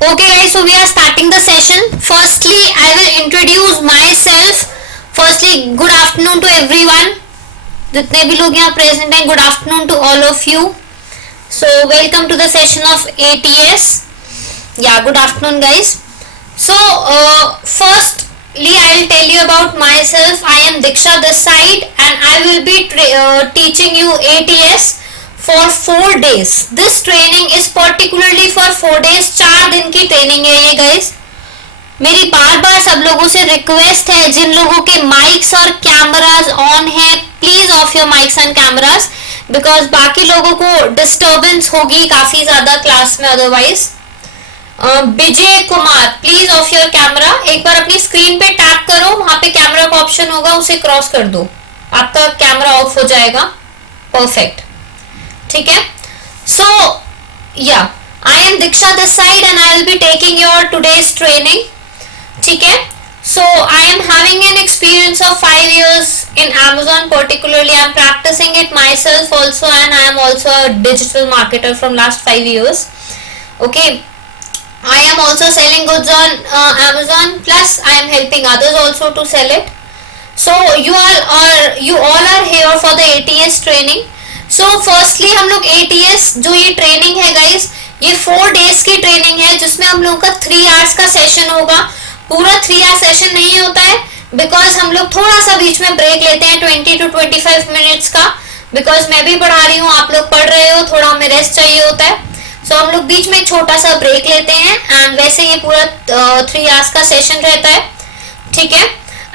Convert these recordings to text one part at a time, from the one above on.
Okay guys, so we are starting the session. Firstly, I will introduce myself. Firstly, good afternoon to everyone. जितने भी लोग यहाँ present हैं, good afternoon to all of you. So welcome to the session of ATS. Yeah, good afternoon guys. So firstly, I will tell you about myself. I am Diksha this side, and I will be teaching you ATS for 4 days. This training is particularly for 4 days. 4 दिन की training है ये guys. मेरी बार बार सब लोगों से request है, जिन लोगों के माइक्स और कैमरास ऑन है, please of your mics and cameras, because बाकी लोगों को डिस्टर्बेंस होगी काफी ज्यादा क्लास में otherwise. Vijay Kumar, please of your camera. एक बार अपनी स्क्रीन पे टैप करो, वहां पे कैमरा का ऑप्शन होगा, उसे क्रॉस कर दो, आपका कैमरा ऑफ हो जाएगा. परफेक्ट, ठीक है. सो या I am Diksha this side and I will be taking your today's training. ठीक है. So I am having an experience of 5 years in Amazon. Particularly I am practicing it myself also, and I am also a digital marketer from last 5 years. Okay, I am also selling goods on Amazon, plus I am helping others also to sell it. So you all are here for the ATS training. So firstly हम लोग ATS जो ये training है guys, ये 4 days की training है, जिसमें हम लोगों का 3 hours का सेशन होगा. पूरा 3 hour सेशन नहीं होता है, बिकॉज हम लोग थोड़ा सा बीच में ब्रेक लेते हैं 20 to 25 मिनट्स का, बिकॉज मैं भी पढ़ा रही हूँ, आप लोग पढ़ रहे हो, थोड़ा हमें रेस्ट चाहिए होता है. सो हम लोग बीच में एक छोटा सा ब्रेक लेते हैं, एंड वैसे ये पूरा 3 hours का सेशन रहता है. ठीक है.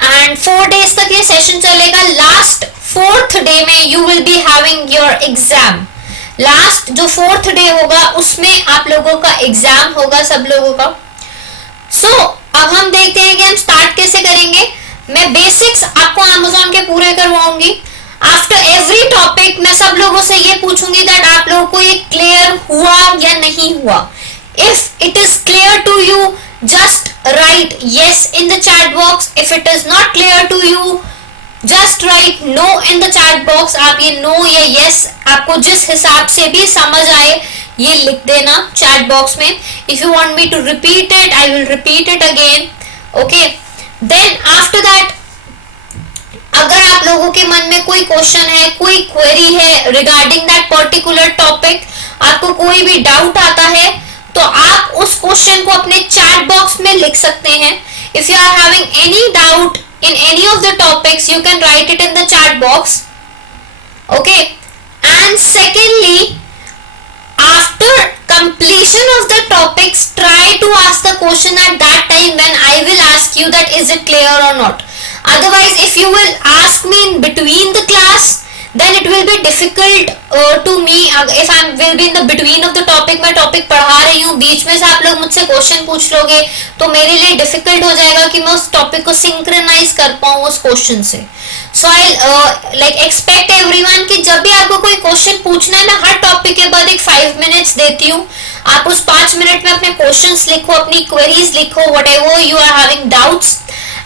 एंड 4 days तक ये सेशन चलेगा. लास्ट 4th डे में you will be having your exam. Last जो 4th डे होगा उसमें आप लोगों का एग्जाम होगा, सब लोगों का. सो अब हम देखते हैं कि हम स्टार्ट कैसे करेंगे. मैं बेसिक्स आपको अमेज़न के पूरे करवाऊंगी. आफ्टर एवरी टॉपिक मैं सब लोगों से ये पूछूंगी दैट आप लोगों को ये क्लियर हुआ या नहीं हुआ. If it is clear to you, just write yes in the chat box. If it is not clear to you, just write no in the chat box. आप ये नो या यस आपको जिस हिसाब से भी समझ आए ये लिख देना चैट बॉक्स में. If you want me to repeat it, I will repeat it again. Okay. Then after that, अगर आप लोगों के मन में कोई क्वेश्चन है, कोई क्वेरी है रिगार्डिंग दैट पर्टिकुलर टॉपिक, आपको कोई भी डाउट आता है, तो आप उस क्वेश्चन को अपने चैट बॉक्स में लिख सकते हैं. If you are having any doubt in any of the topics, you can write it in the chat box. Okay. And secondly, after completion of the topics, try to ask the question at that time when I will ask you that is it clear or not. Otherwise, if you will ask me in between the class, then it will be difficult to me. If I will be in the between of the topic, मैं topic पढ़ा रही हूँ, बीच में से आप लोग मुझसे question पूछ लोगे, तो मेरे लिए डिफिकल्ट हो जाएगा कि मैं उस टॉपिक को सिंक्रोनाइज कर पाऊँ उस क्वेश्चन से. सो आई लाइक एक्सपेक्ट एवरीवन कि जब भी आपको कोई क्वेश्चन पूछना है, मैं हर टॉपिक के बाद एक 5 minutes देती हूँ. आप उस 5 मिनट में अपने क्वेश्चंस लिखो, अपनी क्वेरीज लिखो, whatever you are having doubts,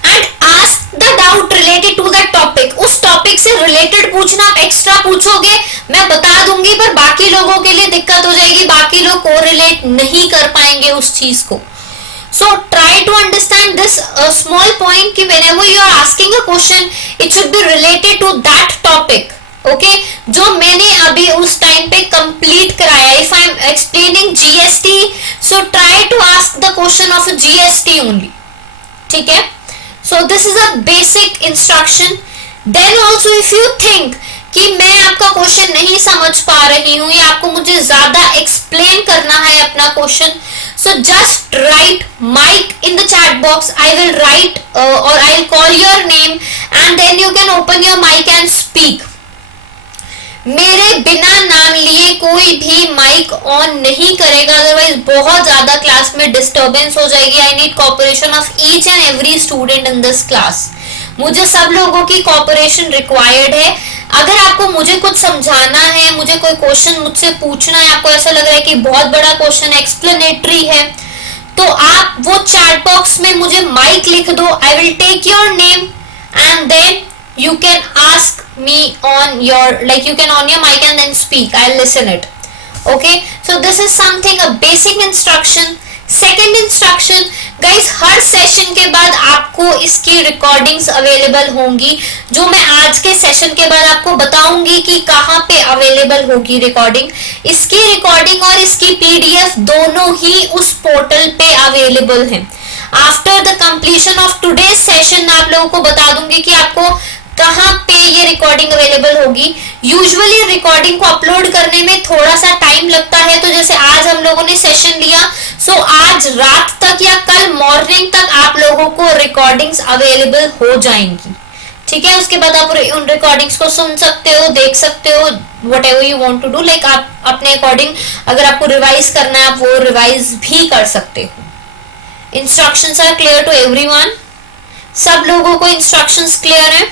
and ask the doubt related to that topic. उस टॉपिक से रिलेटेड पूछना. आप एक्स्ट्रा पूछोगे मैं बता दूंगी, पर बाकी लोगों के लिए दिक्कत हो जाएगी, बाकी लोग कोरिलेट नहीं कर पाएंगे उस चीज को. So try to understand this small point कि whenever you are asking a question, it should be related to that topic. Okay, जो मैंने अभी उस टाइम पे कंप्लीट कराया. If I am explaining GST, so try to ask the question of GST only. ठीक है. So this is a basic instruction. Then also if you think कि मैं आपका क्वेश्चन नहीं समझ पा रही हूँ या आपको मुझे ज्यादा एक्सप्लेन करना है अपना question, so just write mic in the chat box. I will write or I'll call your name and then you can open your mic and speak. मेरे बिना नाम लिए कोई भी माइक ऑन नहीं करेगा, अदरवाइज बहुत ज्यादा क्लास में डिस्टर्बेंस हो जाएगी. I need cooperation of each and every student in this class. मुझे सब लोगों की कोऑपरेशन रिक्वायर्ड है. अगर आपको मुझे कुछ समझाना है, मुझे कोई क्वेश्चन मुझसे पूछना है, आपको ऐसा लग रहा है कि बहुत बड़ा क्वेश्चन है, एक्सप्लेनेटरी है, तो आप वो चैट बॉक्स में मुझे माइक लिख दो. I will take your name and then you can ask me on your, like you can on your mic and then speak. I'll listen it. Okay, so this is something, a basic instruction. Second instruction guys, her session के बाद आपको इसकी recordings available होंगी, जो मैं आज के session के बाद आपको बताऊंगी कि कहाँ पे अवेलेबल होगी रिकॉर्डिंग। इसकी रिकॉर्डिंग और इसकी पीडीएफ दोनों ही उस पोर्टल पे अवेलेबल हैं। After the completion of today session मैं आप लोगों को बता दूंगी कि आपको कहाँ पे ये रिकॉर्डिंग अवेलेबल होगी। यूजुअली रिकॉर्डिंग को अपलोड करने में थोड़ा सा टाइम लगता है, तो जैसे आज हम लोगों ने सेशन लिया, सो आज रात तक या कल मॉर्निंग तक आप लोगों को रिकॉर्डिंग्स अवेलेबल हो जाएंगी। ठीक है, उसके बाद आप उन रिकॉर्डिंग्स को सुन सकते हो, देख सकते हो, whatever you want to do, like आप अपने अकॉर्डिंग अगर आपको रिवाइज करना है आप वो रिवाइज भी कर सकते हो। Instructions are clear to everyone? सब लोगों को इंस्ट्रक्शंस क्लियर है?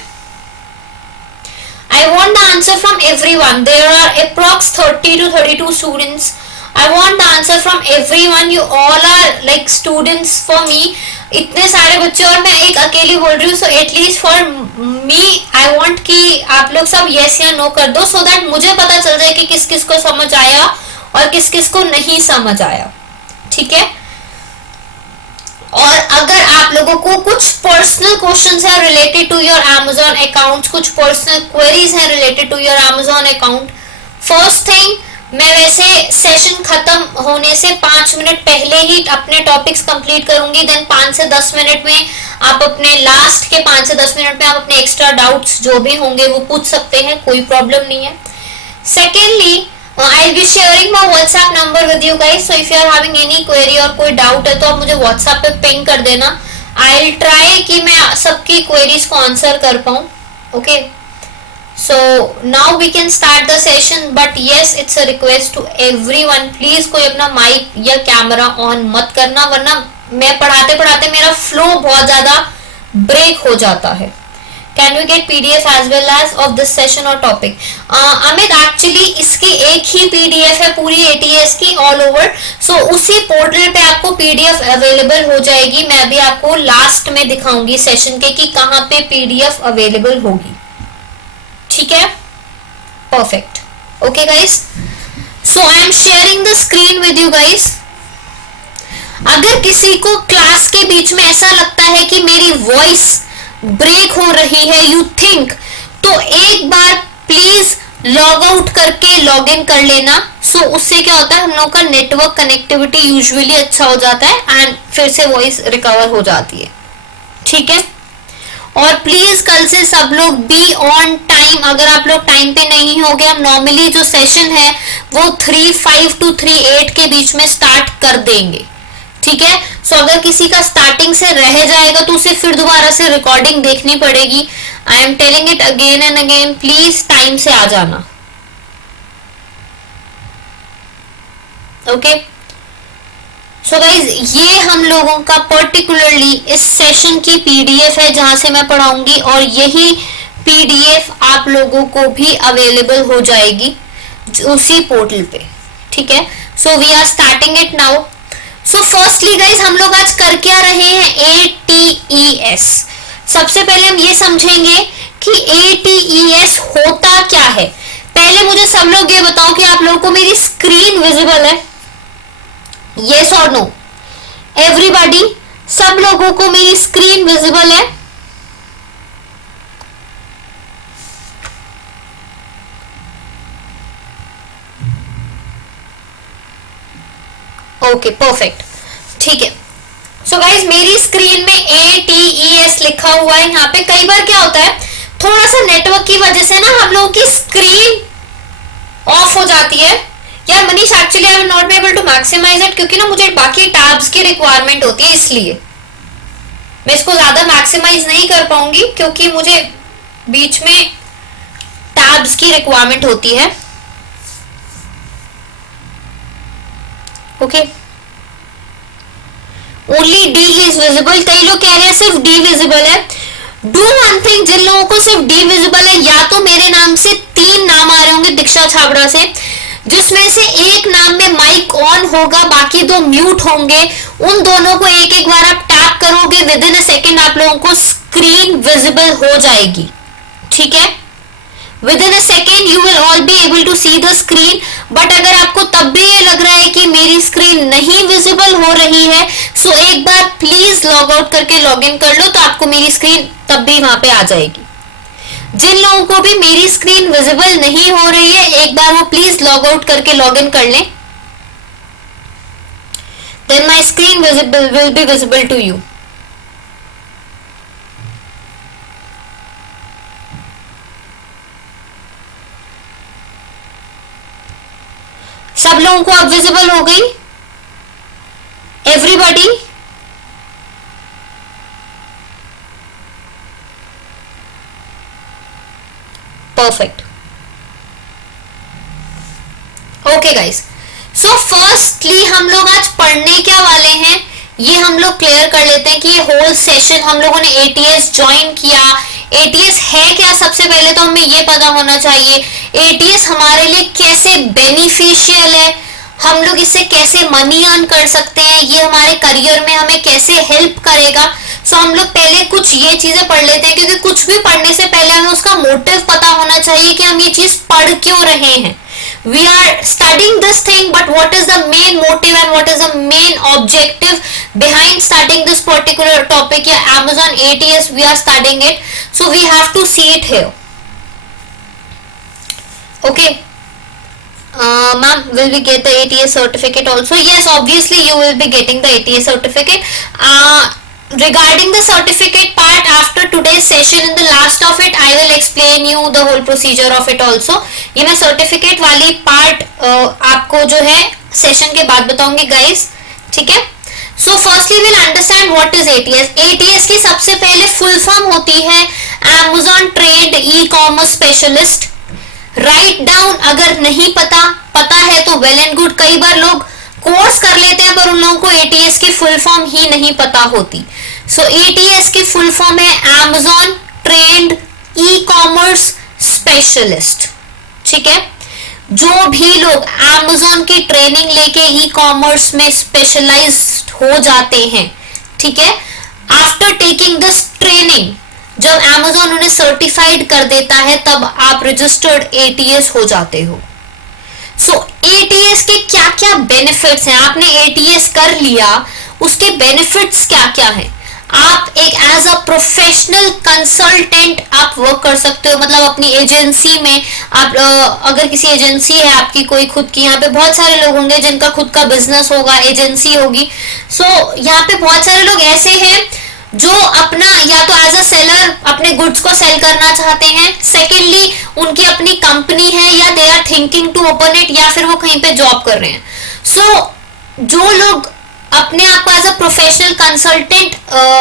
I want the answer from everyone. There are approx 30 to 32 students. I want the answer from everyone. You all are like students for me. इतने सारे बच्चे और मैं एक अकेली बोल रही हूँ, so at least for me I want कि आप लोग सब yes या no कर दो, so that मुझे पता चल जाए कि किस किस को समझ आया और किस किस को नहीं समझ आया। ठीक है, और अगर आप लोगों को कुछ पर्सनल क्वेश्चंस है related to your Amazon account, कुछ पर्सनल क्वेरीज है related to your Amazon account, first thing मैं वैसे सेशन खत्म होने से 5 मिनट पहले ही अपने टॉपिक्स कंप्लीट करूंगी, देन 5 से 10 मिनट में आप अपने लास्ट के 5 से 10 मिनट में आप अपने एक्स्ट्रा डाउट्स जो भी होंगे वो पूछ सकते हैं, कोई प्रॉब्लम नहीं है। Secondly I'll be sharing my WhatsApp number with you guys, so if you are having any query और कोई डाउट है तो आप मुझे WhatsApp पे पिंग कर देना। I'll try कि मैं सबकी queries को आंसर कर पाऊँ। Okay, so now we can start the session, but yes, it's a request to everyone, please कोई अपना माइक या कैमरा ऑन मत करना, वरना मैं पढ़ाते पढ़ाते मेरा फ्लो बहुत ज्यादा ब्रेक हो जाता है। Can we get PDF as well as of this session or topic? Amit actually इसकी एक ही PDF है पूरी ATS की ऑल ओवर, सो उसी पोर्टल पे आपको PDF अवेलेबल हो जाएगी। मैं भी आपको लास्ट में दिखाऊंगी सेशन के कि कहाँ पे PDF अवेलेबल होगी। ठीक है, perfect. Okay guys, so I am sharing the screen with you guys. अगर किसी को क्लास के बीच में ऐसा लगता है कि मेरी वॉइस ब्रेक हो रही है, यू थिंक, तो एक बार प्लीज लॉग आउट करके लॉग इन कर लेना। सो उससे क्या होता है, हम लोग का नेटवर्क कनेक्टिविटी यूजुअली अच्छा हो जाता है एंड फिर से वॉइस रिकवर हो जाती है। ठीक है, और प्लीज कल से सब लोग बी ऑन टाइम। अगर आप लोग टाइम पे नहीं हो गए, हम नॉर्मली जो सेशन है वो 3:05 to 3:08 के बीच में स्टार्ट कर देंगे। ठीक है, सो अगर किसी का स्टार्टिंग से रह जाएगा तो उसे फिर दोबारा से रिकॉर्डिंग देखनी पड़ेगी। I am telling it again and again, please time से आ जाना। ओके, सो गाइज ये हम लोगों का पर्टिकुलरली इस सेशन की पीडीएफ है जहां से मैं पढ़ाऊंगी, और यही पीडीएफ आप लोगों को भी अवेलेबल हो जाएगी उसी पोर्टल पे। ठीक है, so we are starting it now. So firstly guys हम लोग आज कर क्या रहे हैं, ATES। सबसे पहले हम ये समझेंगे कि ATES होता क्या है। पहले मुझे सब लोग ये बताओ कि आप लोगों को मेरी स्क्रीन विजिबल है, यस और नो? एवरीबॉडी, सब लोगों को मेरी स्क्रीन विजिबल है? Okay, perfect. ठीक है, सो गाइज मेरी स्क्रीन में ATES लिखा हुआ है। यहाँ पे कई बार क्या होता है, थोड़ा सा नेटवर्क की वजह से ना हम लोगों की स्क्रीन ऑफ हो जाती है। यार Manish, actually I will not be able to maximise it, क्योंकि ना मुझे बाकी टैब्स की रिक्वायरमेंट होती है, इसलिए मैं इसको ज्यादा मैक्सिमाइज नहीं कर पाऊंगी, क्योंकि मुझे बीच में टैब्स की रिक्वायरमेंट होती है। Okay, only D is visible. कई लोग कह रहे हैं सिर्फ D विजिबल है। डू वन थिंग, जिन लोगों को सिर्फ D विजिबल है, या तो मेरे नाम से 3 नाम आ रहे होंगे दीक्षा छाबड़ा से, जिसमें से एक नाम में माइक ऑन होगा, बाकी 2 म्यूट होंगे। उन दोनों को एक एक बार आप टैप करोगे, विद इन अ सेकेंड आप लोगों को स्क्रीन विजिबल हो जाएगी। ठीक है, within a second you will all be able to see the screen. But अगर आपको तब भी ये लग रहा है कि मेरी स्क्रीन नहीं विजिबल हो रही है, सो एक बार प्लीज लॉग आउट करके लॉग इन कर लो, तो आपको मेरी स्क्रीन तब भी वहां पे आ जाएगी। जिन लोगों को भी मेरी स्क्रीन विजिबल नहीं हो रही है, एक बार वो प्लीज लॉग आउट करके लॉग इन कर लें, then my screen will be visible to you. सब लोगों को अब विजिबल हो गई? Everybody? Perfect. Okay guys, so firstly हम लोग आज पढ़ने क्या वाले हैं ये हम लोग क्लियर कर लेते हैं कि ये होल सेशन हम लोगों ने एटीएस ज्वाइन किया। एटीएस है क्या? सबसे पहले तो हमें ये पता होना चाहिए एटीएस हमारे लिए कैसे बेनिफिशियल है, हम लोग इससे कैसे मनी अर्न कर सकते हैं, ये हमारे करियर में हमें कैसे हेल्प करेगा। सो हम लोग पहले कुछ ये चीजें पढ़ लेते हैं, क्योंकि कुछ भी पढ़ने से पहले हमें उसका मोटिव पता होना चाहिए कि हम ये चीज पढ़ क्यों रहे हैं। We are studying this thing, but what is the main motive and what is the main objective behind studying this particular topic? या Amazon ATS we are studying it, so we have to see it here. Okay. Ma'am, will we get the ATS certificate also? Yes, obviously you will be getting the ATS certificate. Regarding the certificate part, after today's session, in the last of it, I will explain you the whole procedure of it also. ये मैं certificate वाली part आपको जो है session के बाद बताऊंगी guys, ठीक है? So firstly we'll understand what is ATS. ATS की सबसे पहले full form होती है Amazon Trained E-commerce Specialist. Write down, अगर नहीं पता है तो well and good। कई बार लोग कोर्स कर लेते हैं पर उन लोगों को एटीएस की फुल फॉर्म ही नहीं पता होती। सो एटीएस की फुल फॉर्म है Amazon trend e commerce specialist, ठीक है? जो भी लोग Amazon की ट्रेनिंग लेके ई कॉमर्स में स्पेशलाइज्ड हो जाते हैं, ठीक है, आफ्टर टेकिंग दिस ट्रेनिंग, जब Amazon उन्हें सर्टिफाइड कर देता है तब आप रजिस्टर्ड एटीएस हो जाते हो। सो एटीएस के क्या क्या बेनिफिट्स हैं? आपने एटीएस कर लिया, उसके बेनिफिट्स क्या क्या हैं? आप एक एज अ प्रोफेशनल कंसल्टेंट आप वर्क कर सकते हो, मतलब अपनी एजेंसी में आप अगर किसी एजेंसी है आपकी कोई खुद की, यहाँ पे बहुत सारे लोग होंगे जिनका खुद का बिजनेस होगा, एजेंसी होगी। सो यहाँ पे बहुत सारे लोग ऐसे हैं जो अपना या तो एज अ सेलर अपने गुड्स को सेल करना चाहते हैं, सेकेंडली उनकी अपनी कंपनी है या they are thinking to open it, या फिर वो कहीं पे जॉब कर रहे हैं। सो जो लोग अपने आप को एज अ प्रोफेशनल कंसल्टेंट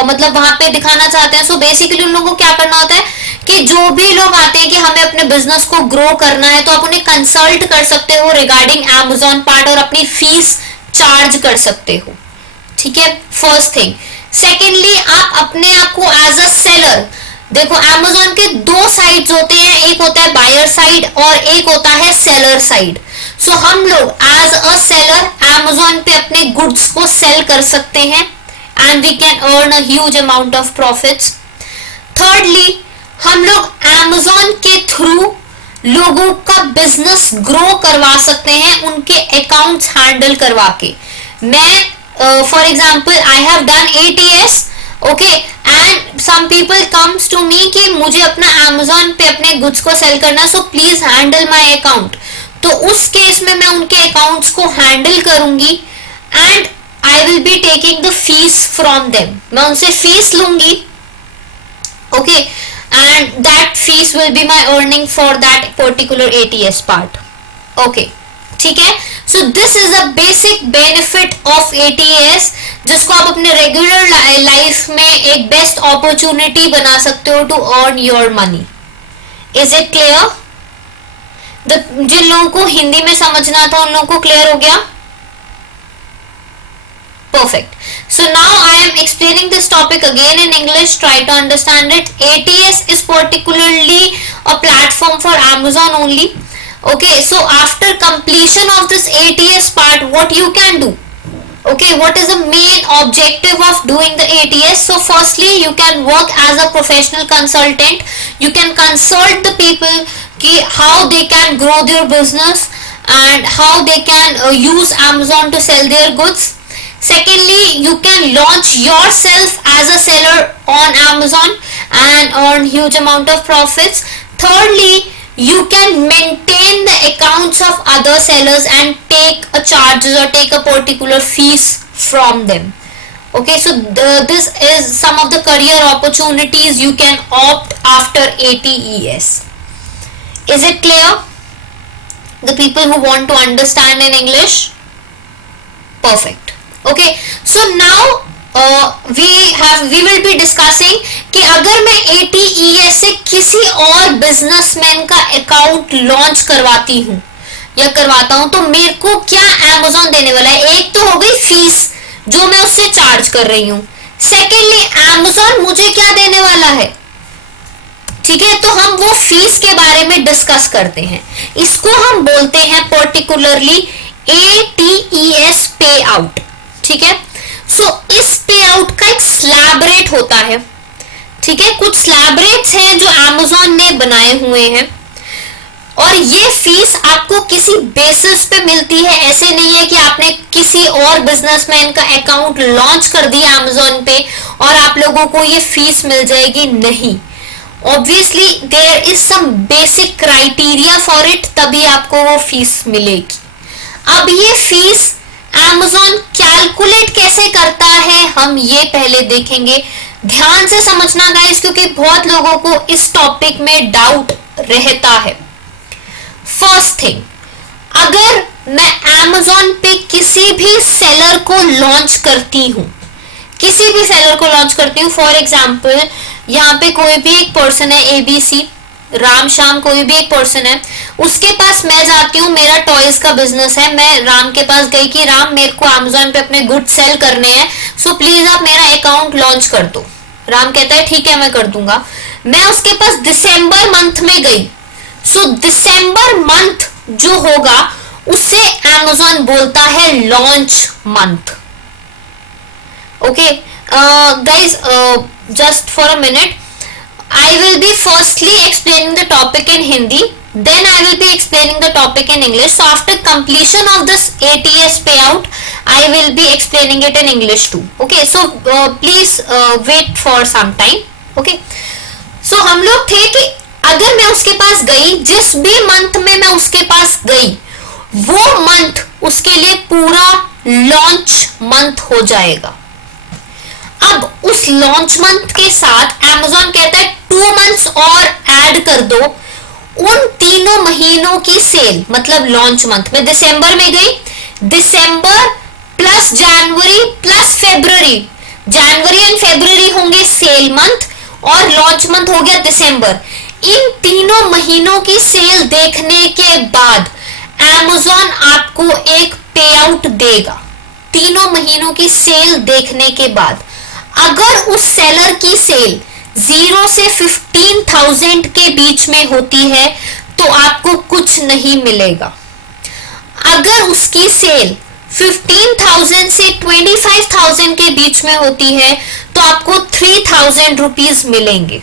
मतलब वहां पे दिखाना चाहते हैं, सो बेसिकली उन लोगों को क्या करना होता है कि जो भी लोग आते हैं कि हमें अपने बिजनेस को ग्रो करना है, तो आप उन्हें कंसल्ट कर सकते हो रिगार्डिंग Amazon पार्ट और अपनी फीस चार्ज कर सकते हो, ठीक है? First thing. सेकेंडली आप अपने आप को एज अ सेलर, देखो Amazon के दो साइड्स होते हैं, एक होता है बायर साइड और एक होता है सेलर साइड। सो हम लोग एज अ सेलर Amazon पे अपने गुड्स को सेल कर सकते हैं and we can earn a huge amount of profits. Thirdly हम लोग Amazon के थ्रू लोगों का बिजनेस ग्रो करवा सकते हैं, उनके अकाउंट्स हैंडल करवा के। मैं for example I have done ATS, okay, and some people comes to me कि मुझे अपना Amazon पे अपने गुड्स को सेल करना, so please handle my account। तो उस केस में मैं उनके अकाउंट्स को हैंडल करूंगी and I will be taking the fees from them। मैं उनसे फीस लूंगी, okay, and that fees will be my earning for that particular ATS part, okay, ठीक है? सो this is a basic benefit of ATS, जिसको आप अपने regular life में एक बेस्ट अपॉर्चुनिटी बना सकते हो to earn your money. Is it clear? जिन लोगों को हिंदी में समझना था उन लोगों को क्लियर हो गया? Perfect. So now I am explaining this topic again in English. Try to understand it. ATS is particularly a platform for Amazon only. Okay, so after completion of this ATS part, what you can do? Okay, what is the main objective of doing the ATS? So firstly, you can work as a professional consultant. You can consult the people कि how they can grow their business and how they can use Amazon to sell their goods. Secondly, you can launch yourself as a seller on Amazon and earn huge amount of profits. Thirdly, you can maintain the accounts of other sellers and take a charges or take a particular fees from them. Okay, so this is some of the career opportunities you can opt after ATES. Is it clear? The people who want to understand in English? Perfect. Okay, so now we will be discussing कि अगर मैं ATES से किसी और businessman का account launch करवाती हूँ या करवाता हूँ तो मेरे को क्या Amazon देने वाला है. एक तो हो गई फीस जो मैं उससे चार्ज कर रही हूँ. सेकेंडली Amazon मुझे क्या देने वाला है. ठीक है, तो हम वो फीस के बारे में डिस्कस करते हैं. इसको हम बोलते हैं पर्टिकुलरली ATES पे आउट. ठीक है, सो इस पे आउट का एक स्लैब रेट होता है. ठीक है, कुछ स्लैब रेट्स हैं जो Amazon ने बनाए हुए हैं और ये फीस आपको किसी बेसिस पे मिलती है. ऐसे नहीं है कि आपने किसी और बिजनेसमैन का अकाउंट लॉन्च कर दिया Amazon पे और आप लोगों को ये फीस मिल जाएगी. नहीं, obviously there is some basic criteria for it, तभी आपको वो फीस मिलेगी. अब ये फीस Amazon कैलकुलेट कैसे करता है हम ये पहले देखेंगे. ध्यान से समझना गाइस, क्योंकि बहुत लोगों को इस टॉपिक में डाउट रहता है. फर्स्ट थिंग, अगर मैं Amazon पे किसी भी सेलर को लॉन्च करती हूँ, किसी भी सेलर को लॉन्च करती हूँ, फॉर एग्जाम्पल यहाँ पे कोई भी एक पर्सन है, ABC, राम श्याम, कोई भी एक पर्सन है, उसके पास मैं जाती हूँ, मेरा टॉयज का बिजनेस है, मैं राम के पास गई कि राम मेरे को Amazon पे अपने गुड सेल करने हैं, सो प्लीज आप मेरा अकाउंट लॉन्च कर दो. राम कहता है ठीक है मैं कर दूंगा. मैं उसके पास दिसंबर मंथ में गई, सो दिसंबर मंथ जो होगा उसे Amazon बोलता है launch month. Okay guys, just for a minute, I will be firstly explaining the topic in Hindi, then I will be explaining the topic in English. So after completion of this ATS payout, I will be explaining it in English too. Okay, so please wait for some time. Okay, so हम लोग थे कि अगर मैं उसके पास गई, जिस भी मंथ में मैं उसके पास गई, वो मंथ उसके लिए पूरा लॉन्च मंथ हो जाएगा. अब उस लॉन्च मंथ के साथ Amazon कहता है 2 मंथ्स और ऐड कर दो. उन तीनों महीनों की सेल, मतलब लॉन्च मंथ में दिसंबर में गई, दिसंबर प्लस जनवरी प्लस फरवरी, जनवरी एंड फरवरी होंगे सेल मंथ और लॉन्च मंथ हो गया दिसंबर. इन तीनों महीनों की सेल देखने के बाद Amazon आपको एक पे आउट देगा. तीनों महीनों की सेल देखने के बाद अगर उस सेलर की सेल 0 से 15,000 के बीच में होती है तो आपको कुछ नहीं मिलेगा. अगर उसकी सेल 15,000 से 25,000 के बीच में होती है तो आपको 3,000 रुपीज मिलेंगे.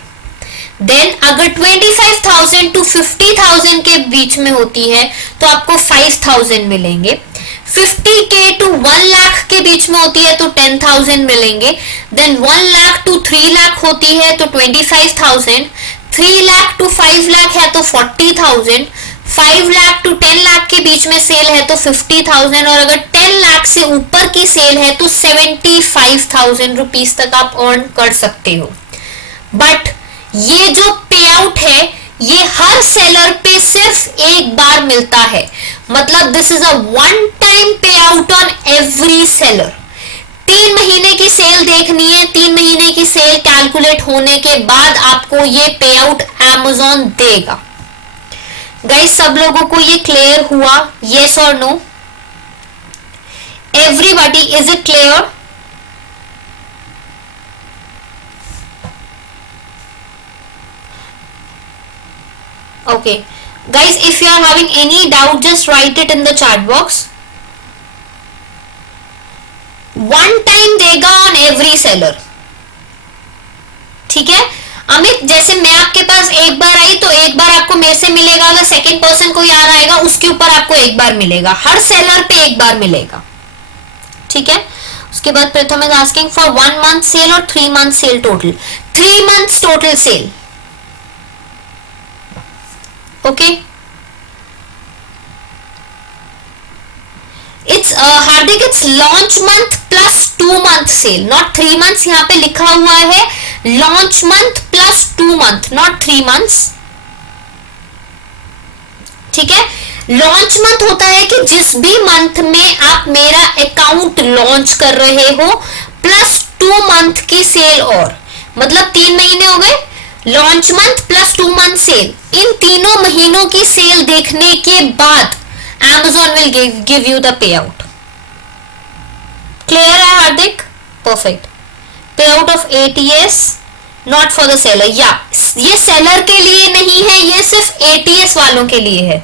देन अगर 25,000 टू 50,000 के बीच में होती है तो आपको 5,000 मिलेंगे. 50K टू 1 लाख के बीच में होती है तो 10,000 मिलेंगे. देन 1 लाख टू 3 लाख होती है तो 25,000. 3 लाख टू 5 लाख है तो 40,000. 5 लाख टू 10 लाख के बीच में सेल है तो 50,000 और अगर 10 लाख से ऊपर की सेल है तो 75,000 रुपीज तक आप अर्न कर सकते हो. बट ये जो पे आउट है ये हर सेलर पे सिर्फ एक बार मिलता है. मतलब this is a one time पे आउट ऑन एवरी सेलर. 3 महीने की सेल देखनी है, 3 महीने की सेल कैलकुलेट होने के बाद आपको ये पे आउट Amazon देगा. गाइस, सब लोगों को ये क्लियर हुआ? येस और no? Everybody, is it clear? Okay, guys, if you are having any doubt, just write it in the chat box. One time देगा on every seller. ठीक है, अमित जैसे मैं आपके पास एक बार आई तो एक बार आपको मेरे से मिलेगा, अगर सेकंड पर्सन कोई आ रहेगा उसके ऊपर आपको एक बार मिलेगा, हर सेलर पे एक बार मिलेगा, ठीक है। उसके बाद Pratham is asking for 1 month sale और 3 month sale total, 3 months total sale, okay. It's Hardik it's launch month plus 2 month sale, not 3 months, यहाँ पे लिखा हुआ है launch month plus 2 month, not 3 months, ठीक है। लॉन्च मंथ होता है कि जिस भी मंथ में आप मेरा अकाउंट लॉन्च कर रहे हो प्लस 2 मंथ की सेल, और मतलब 3 महीने हो गए, launch month plus 2 month sale, इन तीनों महीनों की सेल देखने के बाद Amazon will give you the payout. Clear है हार्दिक? Perfect. Payout of ATS not for the seller. या ये सेलर के लिए नहीं है, ये सिर्फ ATS वालों के लिए है।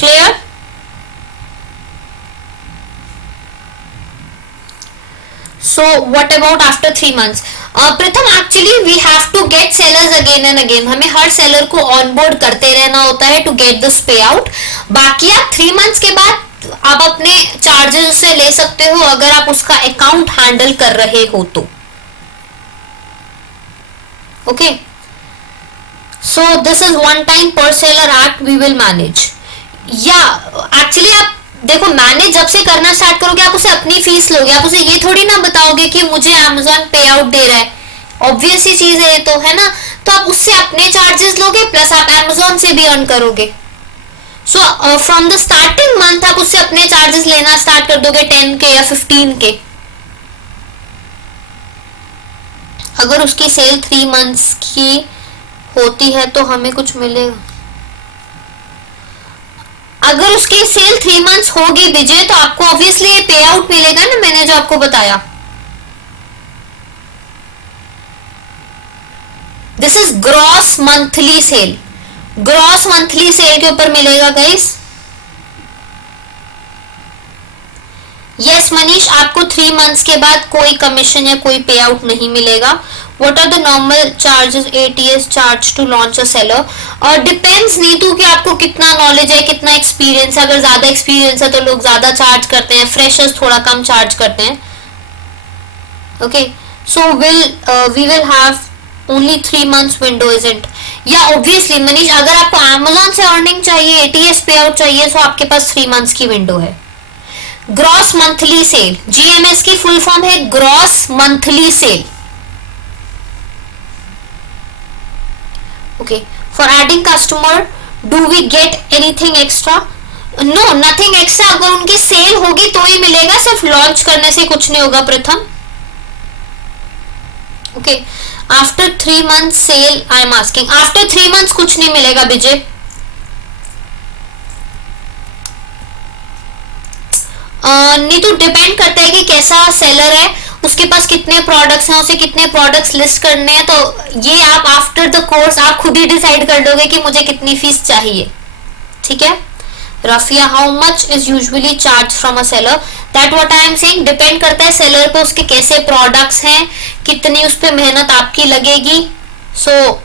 Clear? So what about after 3 months? Pratham actually we have to get sellers again and again, हमें हर सेलर को ऑनबोर्ड करते रहना होता है to get this payout. बाकी आप 3 मंथ्स के बाद आप अपने चार्जेस से ले सकते हो अगर आप उसका अकाउंट हैंडल कर रहे हो तो, okay. So this is 1 time पर seller act we will manage. या एक्चुअली आप देखो, मैनेज जब से करना स्टार्ट करोगे आप उसे अपनी फीस लोगे, आप उसे ये थोड़ी ना बताओगे कि मुझे Amazon पे आउट दे रहा है, ऑब्वियस ही चीज है ये तो, है ना। तो आप उससे अपने चार्जेस लोगे प्लस आप Amazon से भी अर्न करोगे। So from the starting month आप उससे अपने चार्जेस लेना स्टार्ट कर दोगे 10 के या 15 के। अगर उसकी सेल 3 मंथ्स की होती है तो हमें कुछ मिलेगा। अगर उसकी सेल 3 मंथ्स होगी विजय तो आपको ऑब्वियसली ये पे आउट मिलेगा ना, मैंने जो आपको बताया। This is gross monthly cell, gross monthly cell के ऊपर मिलेगा गाइस। यस मनीष, आपको 3 मंथ्स के बाद कोई कमीशन या कोई पे आउट नहीं मिलेगा। What are the normal charges ATS charge to launch a seller? और डिपेंड्स नीतू कि आपको कितना नॉलेज है, कितना एक्सपीरियंस है। अगर ज्यादा एक्सपीरियंस है तो लोग ज्यादा चार्ज करते हैं, फ्रेशर्स थोड़ा कम चार्ज करते हैं, okay. So we will have only 3 months window isn't. या ऑब्वियसली मनीष, अगर आपको Amazon से अर्निंग चाहिए, ATS पे आउट चाहिए, तो आपके पास 3 मंथ्स की विंडो है। ग्रॉस मंथली सेल, GMS की फुल फॉर्म है gross monthly cell, okay। For adding customer do we get anything extra? No, nothing extra। अगर उनकी सेल होगी तो ही मिलेगा, सिर्फ लॉन्च करने से कुछ नहीं होगा Pratham, okay. After 3 month sale I am asking, after 3 months कुछ नहीं मिलेगा विजय। नीतू डिपेंड करता है कि कैसा सेलर है, उसके पास कितने प्रोडक्ट्स हैं, उसे कितने प्रोडक्ट्स लिस्ट करने हैं, तो ये आप आफ्टर द कोर्स आप खुद ही डिसाइड कर दोगे कि मुझे कितनी फीस चाहिए, ठीक है। Rafia, how much is usually charge from a seller? That what I am saying, depend करता है सेलर पे, उसके कैसे प्रोडक्ट्स हैं, कितनी उस पे मेहनत आपकी लगेगी, so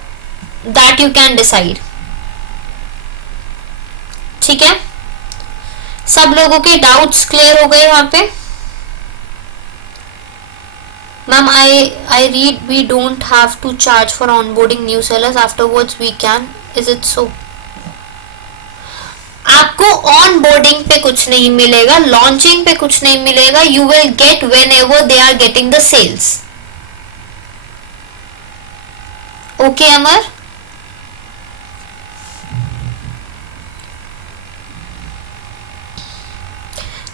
that you can decide, ठीक है। सब लोगों के डाउट्स क्लियर हो गए यहाँ पे? Ma'am, I read we don't have to charge for onboarding new sellers. Afterwards we can. Is it so? आपको onboarding पे कुछ नहीं मिलेगा, launching पे कुछ नहीं मिलेगा. You will get whenever they are getting the sales. Okay, Amar?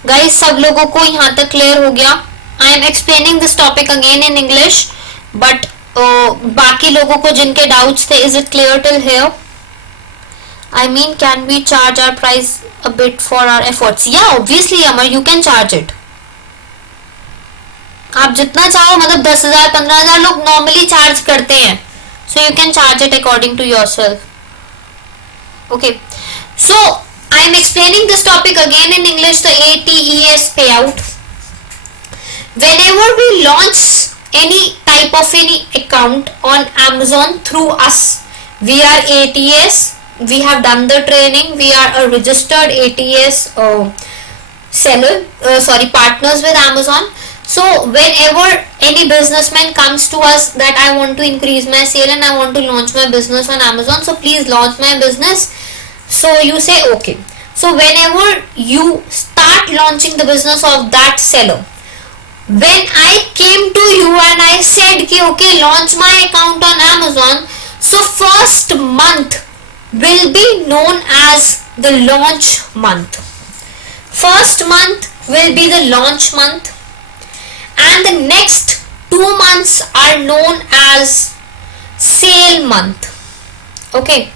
Guys, सब लोगों को यहाँ तक क्लियर हो गया? I am explaining this topic again in English, but बाकी लोगों को जिनके doubts थे, is it clear till here? I mean, can we charge our price a bit for our efforts? Yeah, obviously, Amar, you can charge it. आप जितना चाहो, मतलब 10,000, 15,000 लोग normally charge करते हैं, so you can charge it according to yourself. Okay, so I am explaining this topic again in English, the ATES payout. whenever we launch any type of any account on Amazon through us, we are ATS, we have done the training, we are a registered ATS seller, partners with Amazon. So whenever any businessman comes to us that I want to increase my sale and I want to launch my business on Amazon, so please launch my business. So you say okay. So whenever you start launching the business of that seller, when I came to you and I said ki okay, launch my account on Amazon, so first month will be known as the launch month. First month will be the launch month, and the next 2 months are known as sale month. Okay,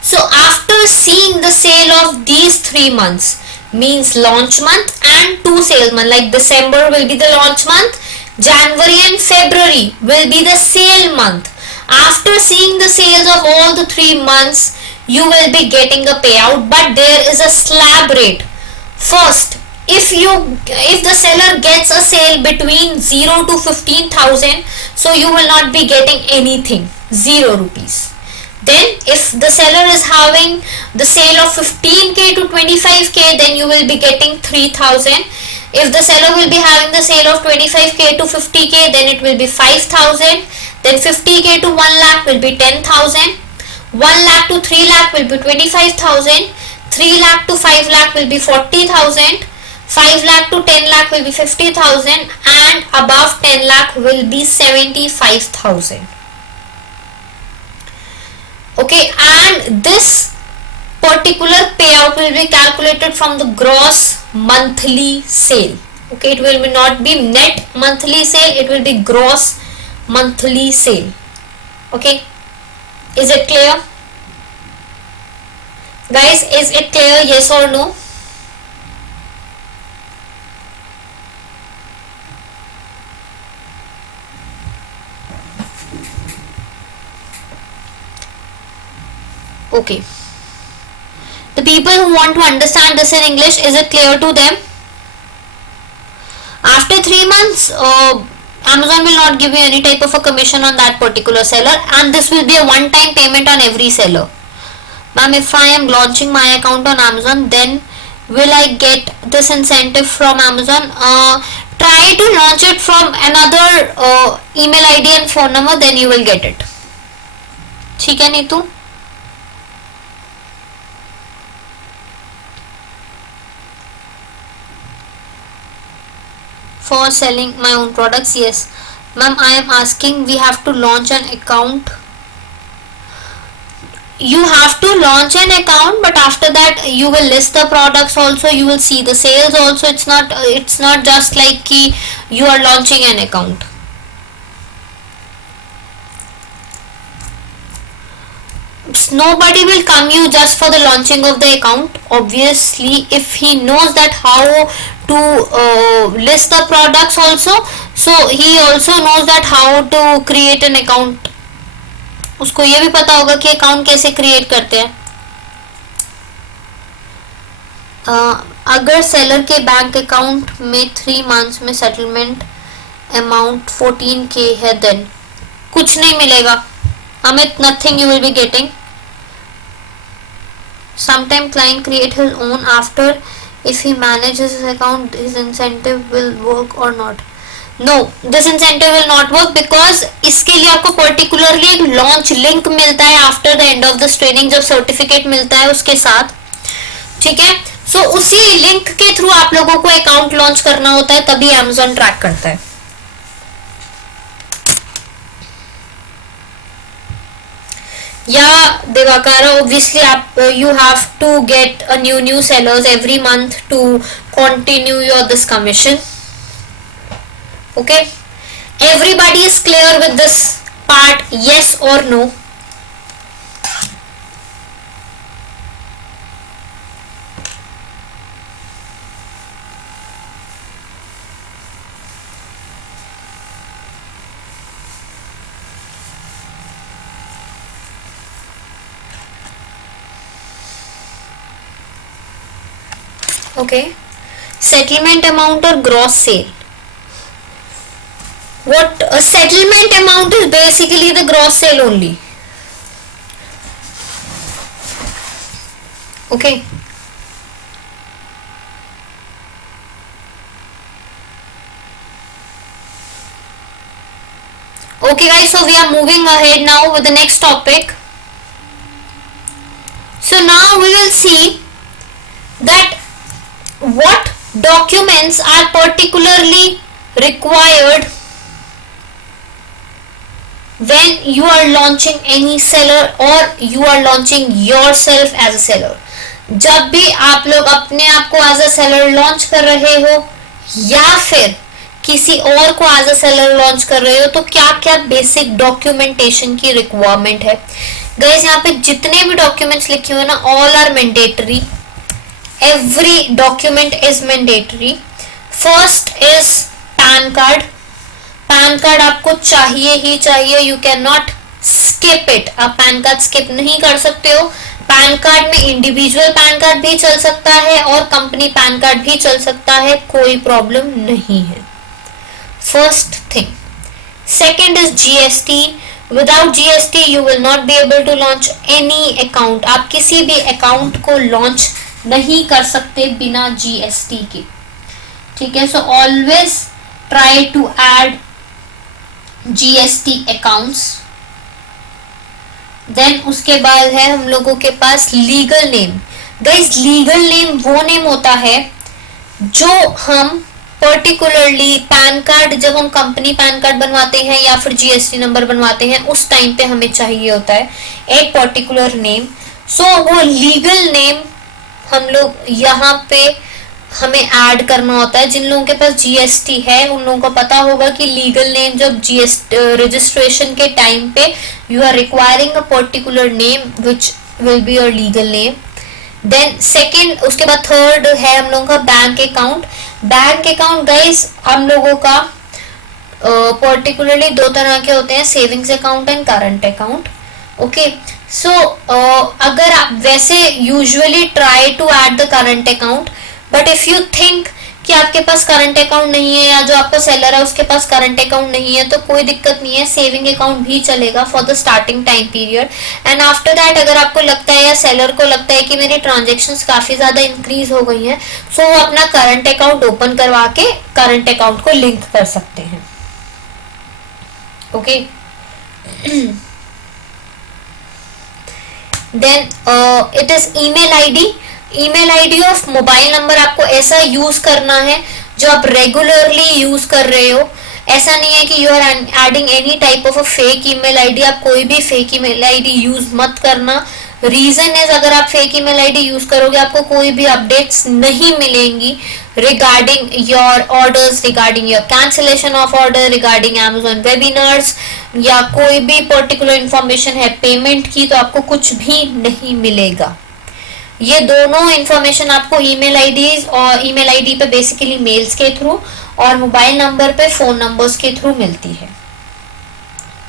so after seeing the sale of these 3 months, means launch month and 2 sale month, like December will be the launch month, January and February will be the sale month. After seeing the sales of all the 3 months, you will be getting a payout, but there is a slab rate. First, if the seller gets a sale between 0 to 15,000, so you will not be getting anything, 0 rupees. Then if the seller is having the sale of 15k to 25k, then you will be getting 3,000. If the seller will be having the sale of 25k to 50k, then it will be 5,000. Then 50k to 1 lakh will be 10,000. 1 lakh to 3 lakh will be 25,000. 3 lakh to 5 lakh will be 40,000. 5 lakh to 10 lakh will be 50,000, and above 10 lakh will be 75,000. Okay, and this particular payout will be calculated from the gross monthly sale. Okay, it will not be net monthly sale, it will be gross monthly sale. Okay, is it clear? Guys, is it clear? Yes or no? Okay, the people who want to understand this in English, is it clear to them? After 3 months, Amazon will not give you any type of a commission on that particular seller, and this will be a one-time payment on every seller. Ma'am, if I am launching my account on Amazon, then will I get this incentive from Amazon? Try to launch it from another email ID and phone number, then you will get it. ठीक है Neetu? For selling my own products, yes ma'am. I am asking, we have to launch an account. You have to launch an account, but after that you will list the products also, you will see the sales also. It's not just like ki you are launching an account. Nobody will come you just for the launching of the account. Obviously, if he knows that how to list the products also, so he also knows that how to create an account. उसको ये भी पता होगा कि account कैसे create करते हैं. अगर सेलर के बैंक अकाउंट में 3 मंथ्स में सेटलमेंट अमाउंट 14k है, देन कुछ नहीं मिलेगा Amit, nothing you will be getting. Sometime client create his own after, if he manages his account, his incentive will work or not? No, this incentive will not work, because इसके लिए आपको particularly एक launch link मिलता है after the end of this training, जब certificate मिलता है उसके साथ. ठीक है, so उसी link के थ्रू आप लोगों को account launch करना होता है, तभी Amazon track करता है. Yeah, Devakara, obviously you have to get a new sellers every month to continue your this commission. Okay, everybody is clear with this part, yes or no? Okay, settlement amount और gross sale, what a settlement amount is basically the gross sale only. Okay. Okay guys, so we are moving ahead now with the next topic. So now we will see that what documents are particularly required when you are launching any seller or you are launching yourself as a seller. जब भी आप लोग अपने आप को as a seller launch कर रहे हो या फिर किसी और को एज अ सेलर लॉन्च कर रहे हो तो क्या क्या बेसिक डॉक्यूमेंटेशन की रिक्वायरमेंट है. गाइस यहाँ पे जितने भी डॉक्यूमेंट्स लिखे हुए ना all are mandatory. Every document is mandatory. First is PAN card. PAN card आपको चाहिए ही चाहिए. You can not skip it. आप पैन कार्ड स्किप नहीं कर सकते हो. पैन कार्ड में इंडिविजुअल पैन कार्ड भी चल सकता है और कंपनी पैन कार्ड भी चल सकता है. कोई प्रॉब्लम नहीं है. First thing. Second is GST. Without GST you will not be able to launch any account. आप किसी भी अकाउंट को लॉन्च नहीं कर सकते बिना जीएसटी के. ठीक है. So always try to add GST accounts. Then उसके बाद है हम लोगों के पास legal name. Guys legal name वो नेम होता है जो हम पर्टिकुलरली पैन कार्ड, जब हम कंपनी पैन कार्ड बनवाते हैं या फिर जीएसटी नंबर बनवाते हैं उस टाइम पे हमें चाहिए होता है एक पर्टिकुलर नेम. सो वो लीगल नेम हम लोग यहाँ पे हमें ऐड करना होता है. जिन लोगों के पास जीएसटी है उन लोगों को पता होगा कि लीगल नेम जब जीएसटी रजिस्ट्रेशन के टाइम पे you are requiring a particular name which will be your legal name. Then second, उसके बाद थर्ड है हम लोगों का bank account. Bank account guys हम लोगों का पर्टिकुलरली दो तरह के होते हैं, savings account and current account. Okay. So अगर आप वैसे usually try to add the current account, but if you think कि आपके पास करंट अकाउंट नहीं है या जो आपका सेलर है उसके पास करंट अकाउंट नहीं है तो कोई दिक्कत नहीं है. सेविंग अकाउंट भी चलेगा for the starting time period. And after that अगर आपको लगता है या सेलर को लगता है कि मेरी ट्रांजेक्शन्स काफी ज्यादा इंक्रीज हो गई हैं सो वो अपना करंट अकाउंट ओपन करवा के करंट अकाउंट को लिंक कर सकते हैं. Okay. Then it is email ID. Email ID of mobile number आपको ऐसा यूज करना है जो आप रेगुलरली यूज कर रहे हो. ऐसा नहीं है कि you are adding any type of a fake email ID. आप कोई भी फेक ईमेल आईडी यूज मत करना. रीजन इज अगर आप फेक ईमेल आईडी यूज करोगे आपको कोई भी अपडेट्स नहीं मिलेंगी regarding your orders, regarding your cancellation of order, regarding Amazon webinars या कोई भी पर्टिकुलर इंफॉर्मेशन है पेमेंट की तो आपको कुछ भी नहीं मिलेगा. ये दोनों इंफॉर्मेशन आपको ईमेल आईडीज और ईमेल आईडी पे बेसिकली मेल्स के थ्रू और मोबाइल नंबर पे फोन नंबर्स के थ्रू मिलती है.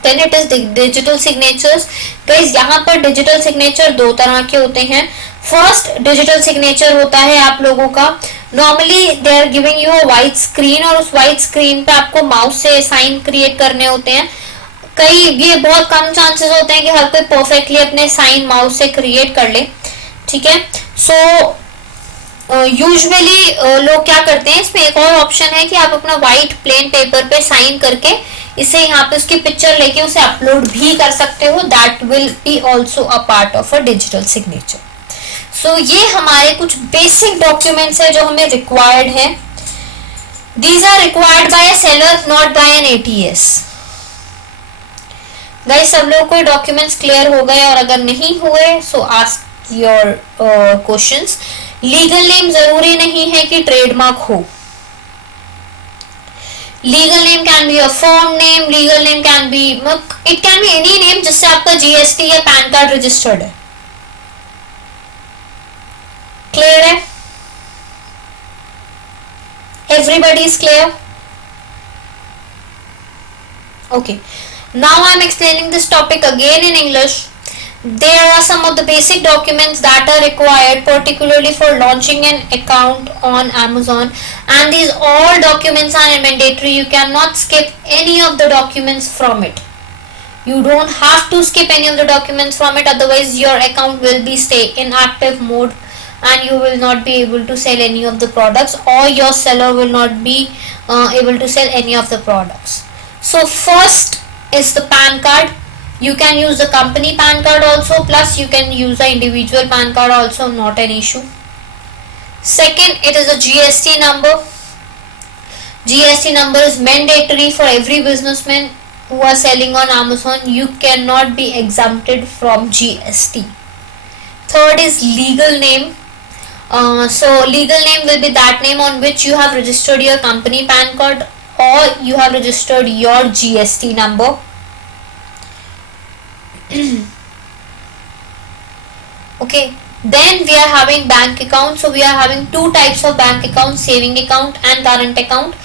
Then it is digital signatures. Guys यहाँ पर डिजिटल सिग्नेचर दो तरह के होते हैं. फर्स्ट डिजिटल सिग्नेचर होता है आप लोगों का normally they are giving you a white screen और उस व्हाइट स्क्रीन पे आपको माउस से साइन क्रिएट करने होते हैं. कई ये बहुत कम चांसेस होते हैं कि हर कोई परफेक्टली अपने साइन माउस से क्रिएट कर ले. ठीक है. सो यूजुअली लोग क्या करते हैं, इसमें एक और ऑप्शन है कि आप अपना व्हाइट प्लेन पेपर पे साइन करके इसे यहाँ पे उसकी पिक्चर लेके उसे अपलोड भी कर सकते हो. That will be also a part of a digital signature. So ये हमारे कुछ बेसिक डॉक्यूमेंट्स है जो हमें रिक्वायर्ड है. These are required by a seller not by an ATS. Guys सब लोग को डॉक्यूमेंट्स क्लियर हो गए और अगर नहीं हुए सो ask your questions. Legal name जरूरी नहीं है कि ट्रेडमार्क हो. Legal name can be a firm name. Legal name can be, it can be any name जिससे आपका जीएसटी या पैन कार्ड रजिस्टर्ड है. क्लियर है? Everybody is clear? Okay. Now I am explaining this topic again in English. There are some of the basic documents that are required particularly for launching an account on Amazon, and these all documents are mandatory. You cannot skip any of the documents from it. You don't have to skip any of the documents from it, otherwise your account will be stay inactive mode and you will not be able to sell any of the products, or your seller will not be able to sell any of the products. So first is the PAN card. You can use the company PAN card also, plus you can use the individual PAN card also, not an issue. Second, it is a GST number. GST number is mandatory for every businessman who are selling on Amazon. You cannot be exempted from GST. Third is legal name. So legal name will be that name on which you have registered your company PAN card or you have registered your GST number. Okay, then we are having bank account. So we are having two types of bank accounts, saving account and current account.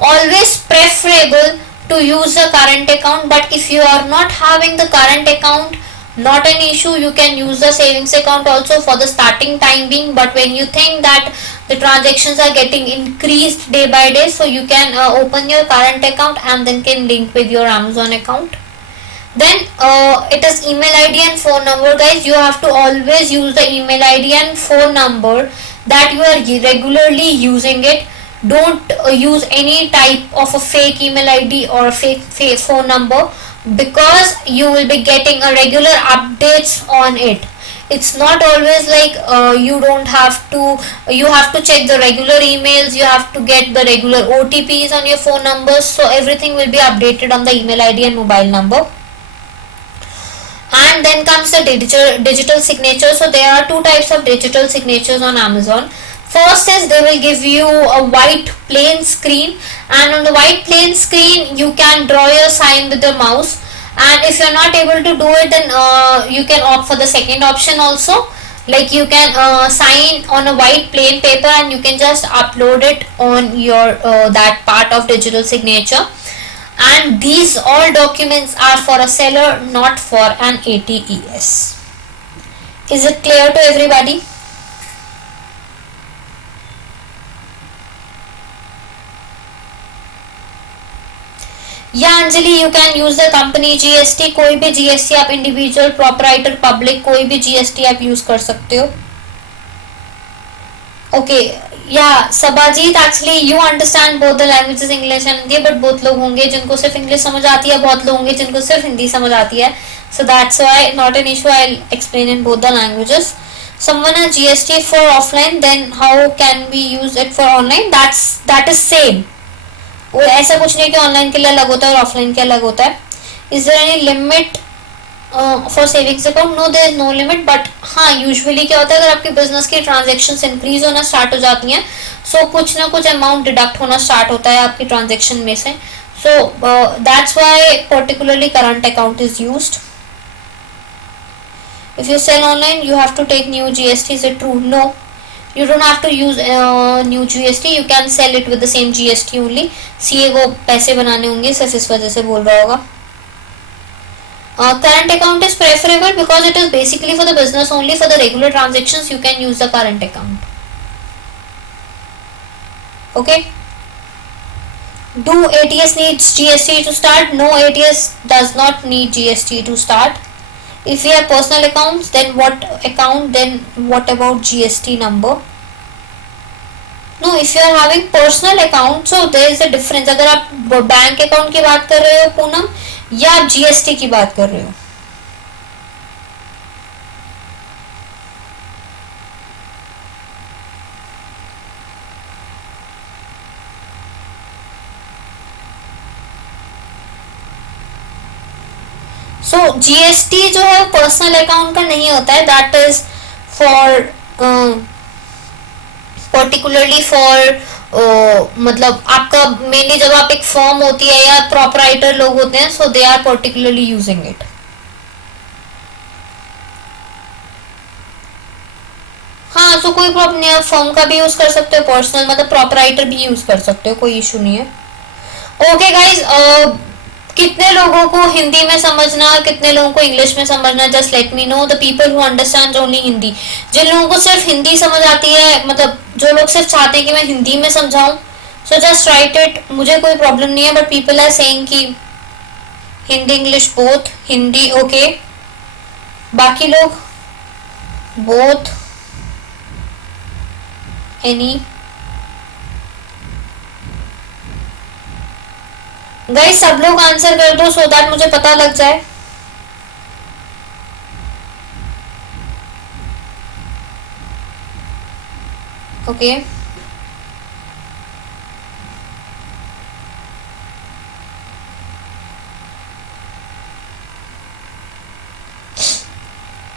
Always preferable to use a current account, but if you are not having the current account, not an issue, you can use the savings account also for the starting time being. But when you think that the transactions are getting increased day by day, so you can open your current account and then can link with your Amazon account. Then it is email ID and phone number. Guys, you have to always use the email ID and phone number that you are regularly using it. Don't use any type of a fake email ID or a fake phone number, because you will be getting a regular updates on it. It's not always like you have to check the regular emails, you have to get the regular OTPs on your phone numbers. So everything will be updated on the email ID and mobile number. And then comes the digital signature. So there are two types of digital signatures on Amazon. First is they will give you a white plain screen, and on the white plain screen you can draw your sign with the mouse, and if you're not able to do it, then you can opt for the second option also. Like you can sign on a white plain paper and you can just upload it on your that part of digital signature. And these all documents are for a seller, not for an ATES. Is it clear to everybody? या Anjali, you can use the company GST. कोई भी GST आप individual, proprietor, public, कोई भी GST आप use कर सकते हो. ओके, या Sabajit, actually you understand both the languages English and Hindi, but बहुत लोग होंगे जिनको सिर्फ इंग्लिश समझ आती है, बहुत लोग होंगे जिनको सिर्फ हिंदी समझ आती है. So that's why not an issue, I'll explain in both the languages. Someone has GST for offline, then how can we use it for online? That is same. वो ऐसा कुछ नहीं कि ऑनलाइन के लिए अलग होता है और ऑफलाइन के अलग होता है. Is there any limit for savings account? No, there is no limit. But हाँ, यूजुअली क्या होता है, अगर आपके बिजनेस की ट्रांजेक्शन्स इंक्रीज होना स्टार्ट हो जाती हैं, सो कुछ ना कुछ अमाउंट डिडक्ट होना स्टार्ट होता है आपकी ट्रांजेक्शन में से. So that's why particularly current account is used. If you sell online, you have to take new GST. Is it true? No, you don't have to use new GST. You can sell it with the same GST only. CA को पैसे बनाने होंगे, सिर्फ इस वजह से बोल रहा होगा. Current account is preferable because it is basically for the business only. For the regular transactions, you can use the current account. Okay. Do ATS needs GST to start? No, ATS does not need GST to start. If we have personal accounts, then what account? Then what about GST number? No, if you are having personal account, so there is a difference. अगर आप bank account की बात कर रहे हो पूनम, या आप GST की बात कर रहे हो? सो जीएसटी जो है पर्सनल अकाउंट का नहीं होता है. That is for particularly for मतलब आपका मेनली जब आप एक फर्म होती है या प्रोपराइटर लोग होते हैं, so they are particularly using it. हाँ, सो कोई प्रॉब्लम नहीं है, आप फर्म का भी यूज कर सकते हो, पर्सनल मतलब प्रोपराइटर भी यूज कर सकते हो, कोई इशू नहीं है. ओके गाइज, कितने लोगों को हिंदी में समझना, कितने लोगों को इंग्लिश में समझना, just let me know, the people who understand only Hindi. जिन लोगों को सिर्फ हिंदी समझ आती है, मतलब जो लोग सिर्फ चाहते हैं कि मैं हिंदी में समझाऊं, सो जस्ट राइट इट, मुझे कोई प्रॉब्लम नहीं है, बट पीपल आर सेइंग कि Hindi English both, Hindi okay, बाकी लोग बोथ, एनी। गाइस सब लोग आंसर कर दो सो दैट मुझे पता लग जाए। Okay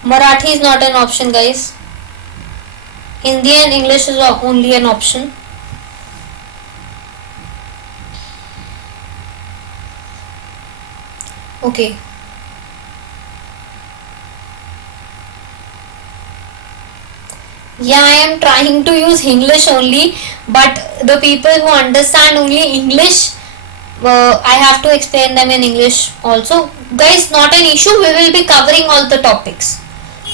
Marathi is not an option, guys. Hindi and English is only an option. Okay. Yeah, I am trying to use English only, but the people who understand only English, I have to explain them in English also. Guys, not an issue. We will be covering all the topics.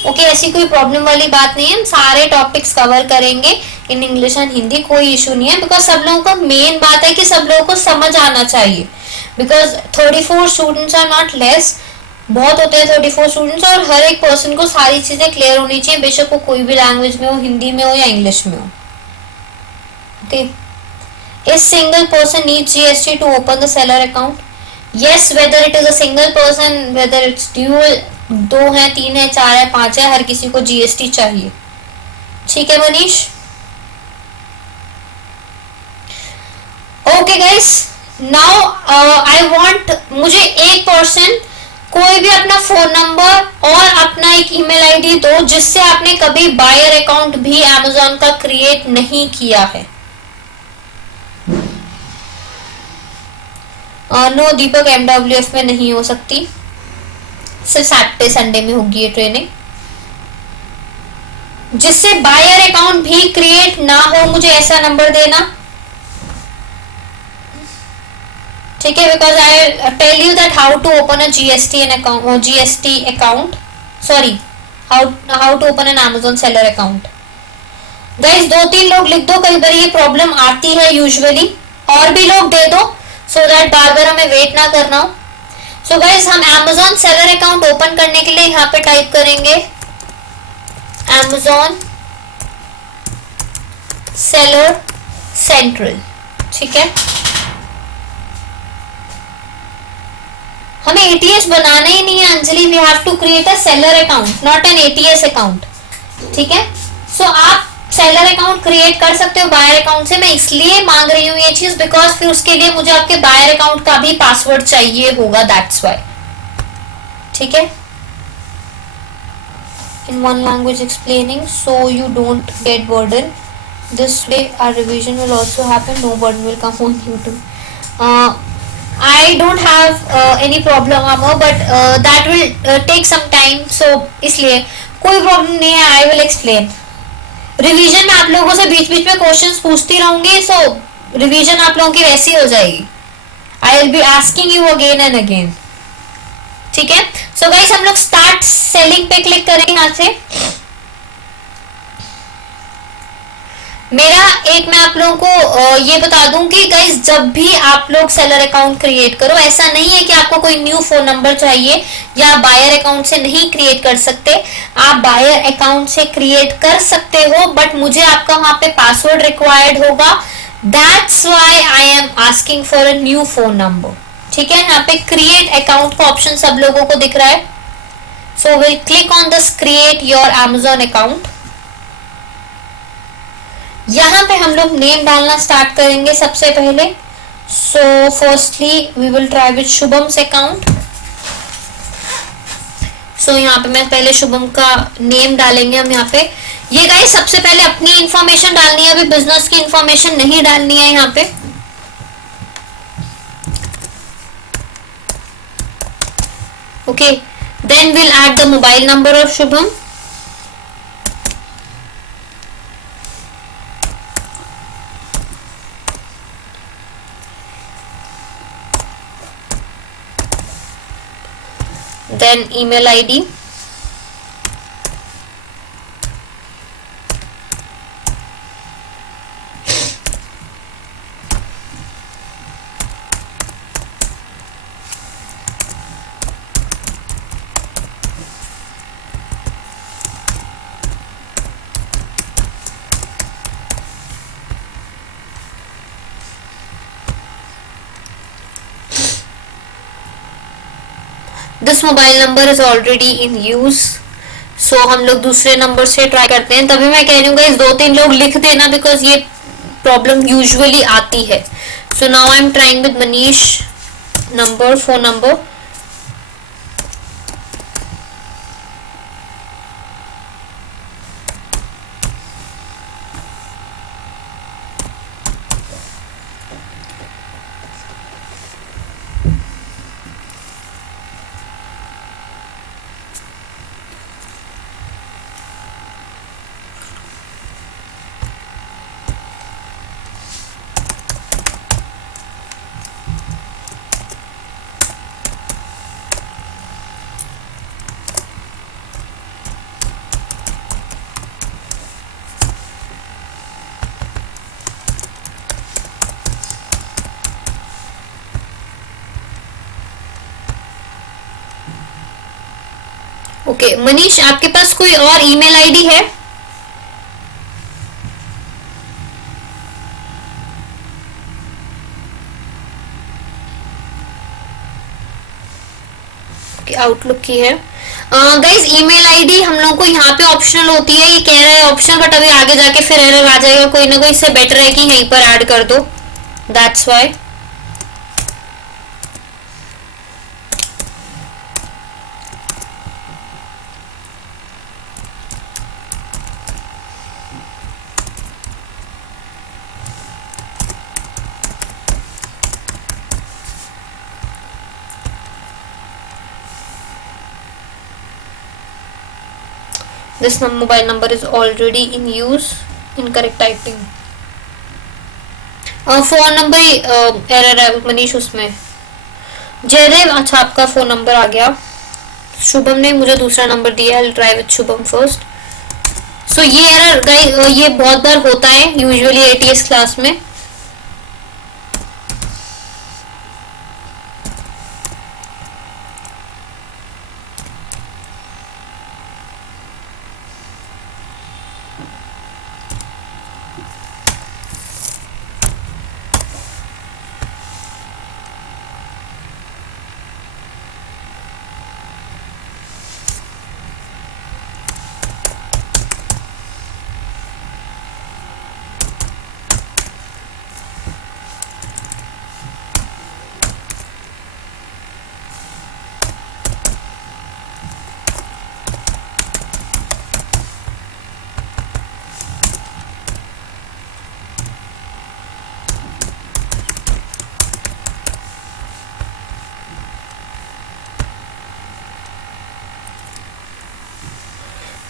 Okay ऐसी कोई problem वाली बात नहीं है, हम सारे topics cover करेंगे in English and Hindi, कोई इशू नहीं है, बिकॉज सब लोगों का मेन बात है कि सब लोगों को समझ आना चाहिए, because 34 students are not less, बहुत होते हैं 34 स्टूडेंट्स, और हर एक पर्सन को सारी चीजें क्लियर होनी चाहिए, बेशक वो कोई भी लैंग्वेज में हो, हिंदी में हो या इंग्लिश में हो। Okay, is single person need GST to open the seller account? Yes, whether it is a single person, whether it's dual, 2 है, 3 है, 4 है, 5 है, हर किसी को जीएसटी चाहिए। ठीक है Manish? Okay guys, now I want, मुझे एक पर्सन कोई भी अपना फोन नंबर और अपना एक ईमेल आईडी दो जिससे आपने कभी बायर अकाउंट भी अमेज़न का क्रिएट नहीं किया है। नो दीपक, एमडब्ल्यूएफ में नहीं हो सकती, सिर्फ सैटरडे संडे में होगी ये ट्रेनिंग। जिससे बायर अकाउंट भी क्रिएट ना हो, मुझे ऐसा नंबर देना, ठीक है? Because I tell you that how to open a GST account, GST account, sorry, how to open an Amazon seller account. Guys 2-3 लोग लिख दो, कई बार ये प्रॉब्लम आती है यूजुअली, और भी लोग दे दो सो दैट बार बार हमें वेट ना करना हो। सो गाइस हम अमेज़न सेलर अकाउंट ओपन करने के लिए यहाँ पे टाइप करेंगे अमेज़न सेलर सेंट्रल, ठीक है? हमें एटीएस बनाना ही नहीं है Anjali, we have to create a seller account, not an ATS account, ठीक है? सो आप सेलर अकाउंट क्रिएट कर सकते हो बायर अकाउंट से, मैं इसलिए मांग रही हूँ ये चीज बिकॉज फिर उसके लिए मुझे आपके बायर अकाउंट का भी पासवर्ड चाहिए होगा, दैट्स व्हाई, ठीक है? In one language explaining so you don't get burden, this way our revision will also happen, no burden will come on you too. I don't have any problem Amar, but that will take some time, so इसलिए कोई problem नहीं है, I will explain। Revision में आप लोगों से बीच बीच में questions पूछती रहूंगी, सो रिवीजन आप लोगों की वैसी हो जाएगी, I will be asking you again and again, ठीक है? सो गाइस हम लोग स्टार्ट सेलिंग पे क्लिक करेंगे यहाँ से। मेरा एक मैं आप लोगों को ये बता दूं कि गाइस जब भी आप लोग सेलर अकाउंट क्रिएट करो, ऐसा नहीं है कि आपको कोई न्यू फोन नंबर चाहिए या बायर अकाउंट से नहीं क्रिएट कर सकते, आप बायर अकाउंट से क्रिएट कर सकते हो, बट मुझे आपका वहां पे पासवर्ड रिक्वायर्ड होगा, that's why I am asking for a new phone number, ठीक है? यहाँ पे क्रिएट अकाउंट का ऑप्शन सब लोगों को दिख रहा है, so will click on this create your Amazon account. यहाँ पे हम लोग नेम डालना स्टार्ट करेंगे सबसे पहले, so firstly we will try with Shubham's account. So यहाँ पे मैं पहले शुभम का नेम डालेंगे हम यहाँ पे। ये गाइस सबसे पहले अपनी इंफॉर्मेशन डालनी है, अभी बिजनेस की इंफॉर्मेशन नहीं डालनी है यहाँ पे। Okay, then will add the mobile number of Shubham. then email ID, this mobile number is already in use. So हम लोग दूसरे नंबर से ट्राई करते हैं. तभी मैं कह रही हूँ गाइस 2-3 लोग लिख देना बिकॉज ये प्रॉब्लम यूजुअली आती है. So now I am trying with Manish number, phone number. Okay Manish, आपके पास कोई और ईमेल आईडी है? आउटलुक की है. गाइस ईमेल आईडी हम लोगों को यहाँ पे ऑप्शनल होती है. ये कह रहा है ऑप्शनल, बट अभी आगे जाके फिर एरर आ जाएगा कोई ना कोई. इससे बेटर है कि यहीं पर ऐड कर दो. That's why. This mobile number is already in use. Incorrect typing. Phone number error है मनीष उसमें. जयदेव, अच्छा आपका फोन नंबर आ गया. शुभम ने मुझे दूसरा नंबर दिया. I'll try with Shubham first. So ये एरर गाइस ये बहुत बार होता है यूजुअली ATS क्लास में.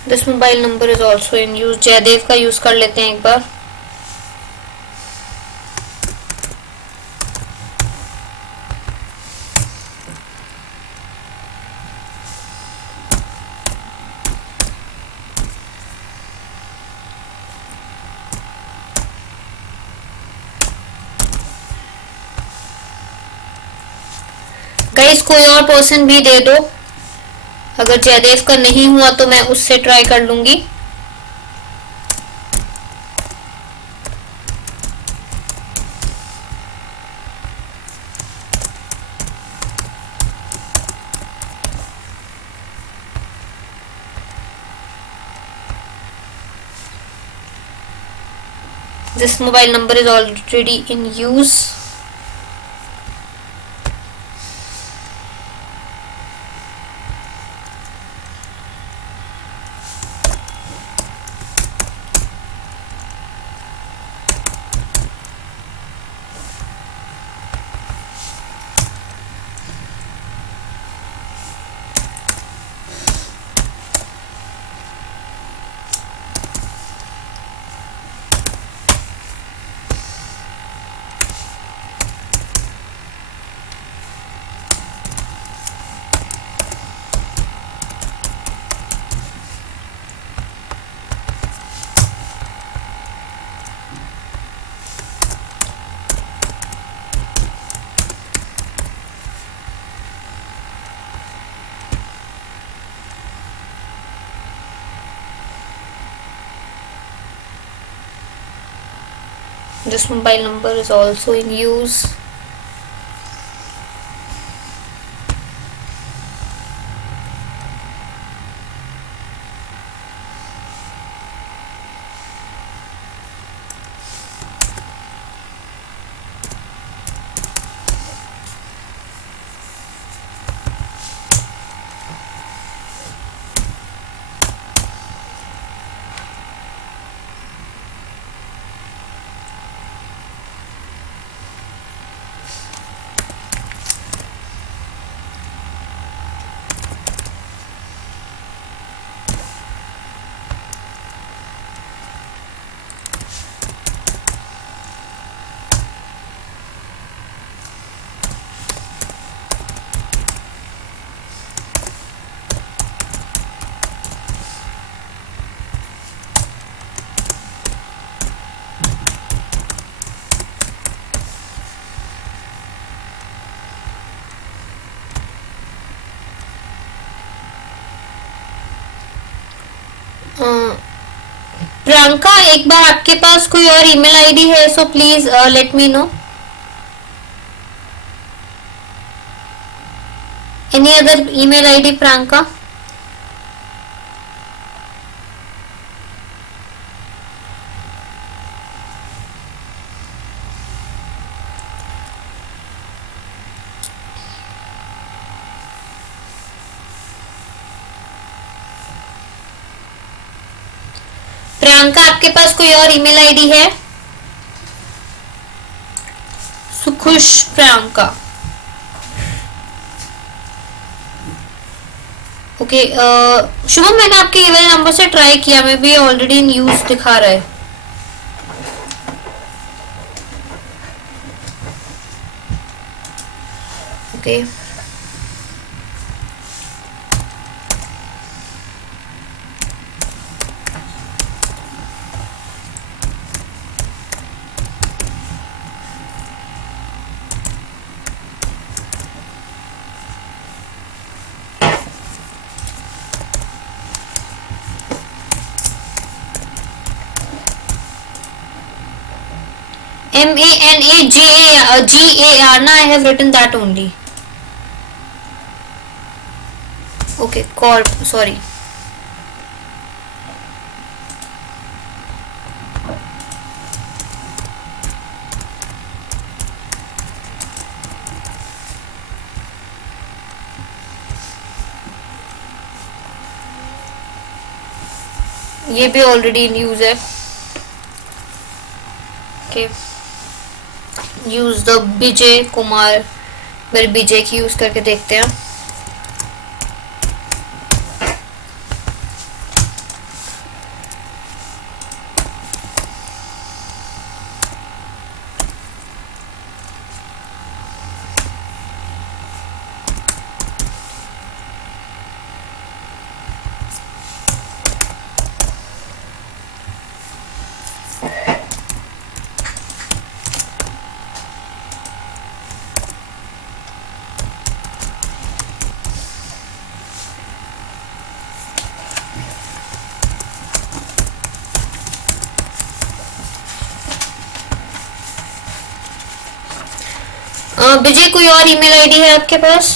This mobile number is also in use. Jaidev का यूज कर लेते हैं एक बार. गाइस कोई और पर्सन भी दे दो. अगर जयदेव का नहीं हुआ तो मैं उससे ट्राई कर लूंगी. This mobile number is already in use. This mobile number is also in use. Priyanka, एक बार आपके पास कोई और ईमेल आईडी है so please let me no. Any other email ID Priyanka? Priyanka, आपके पास कोई और ईमेल आईडी है? सुखुश प्रियंका. ओके, शुभम, मैंने आपके ईमेल नंबर से ट्राई किया, मैं भी ऑलरेडी इन यूज दिखा रहा है. Okay, MANAGAR. Now I have written that only. Okay, corp. Sorry. ये भी ऑलरेडी इन यूज है. Okay, use the Vijay Kumar. मेरे विजय की यूज करके देखते हैं. विजय, कोई और ईमेल आईडी है आपके पास?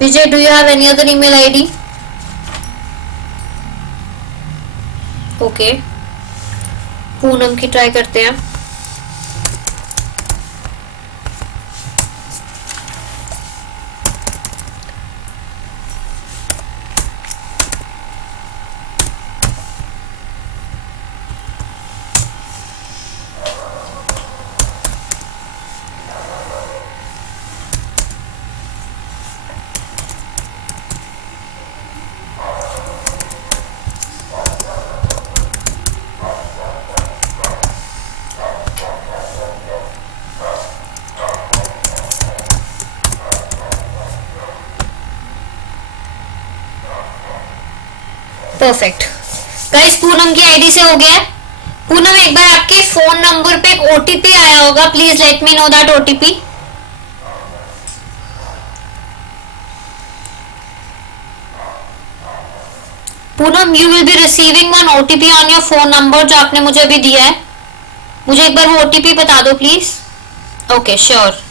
Vijay, do you have any other email ID? Okay, Poonam की ट्राई करते हैं. परफेक्ट गाइस, पूनम की आईडी से हो गया है. पूनम, एक बार आपके फोन नंबर पे एक ओटीपी आया होगा, please let me know that OTP. Poonam, you will be receiving one OTP on your phone number जो आपने मुझे अभी दिया है. मुझे एक बार वो ओटीपी बता दो प्लीज. Okay, sure.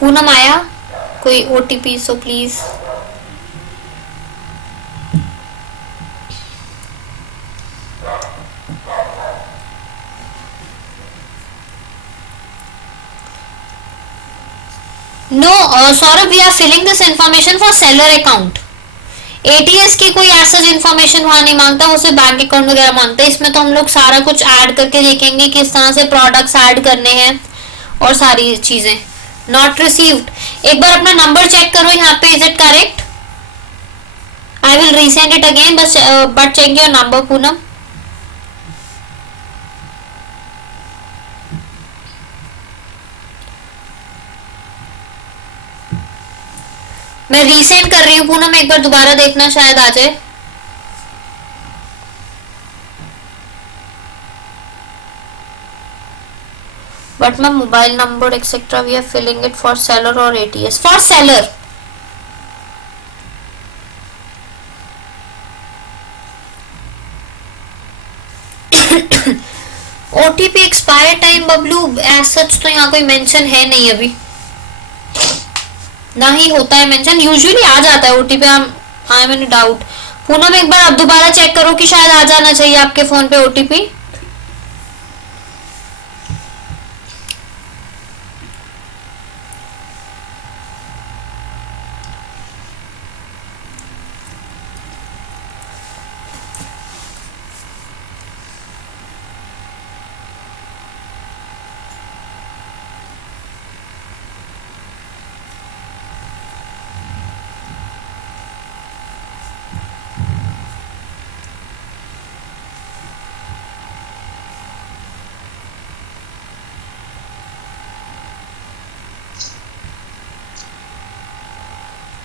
पूनम आया कोई OTP? So please. No Saurabh, we are filling this information for seller account. ATS की कोई ऐसा इंफॉर्मेशन वहां नहीं मांगता, वो सिर्फ बैंक अकाउंट वगैरह मांगता है. इसमें तो हम लोग सारा कुछ ऐड करके देखेंगे किस तरह से प्रोडक्ट्स ऐड करने हैं और सारी चीजें. Not received. एक बार अपना नंबर चेक करो यहाँ पे. Is it correct? I will resend it again, बस but check your number Poonam. मैं रीसेंड कर रही हूँ पूनम, एक बार दोबारा देखना शायद आ जाए. But my mobile number etc we are filling it for seller or ATS. For seller. OTP expire time Bablu as such तो यहाँ कोई मेंशन है नहीं अभी, ना ही होता है मेंशन. यूजुअली आ जाता है OTP. I am in doubt. Poonam एक बार आप दोबारा चेक करो कि शायद आ जाना चाहिए आपके फोन पे ओटीपी.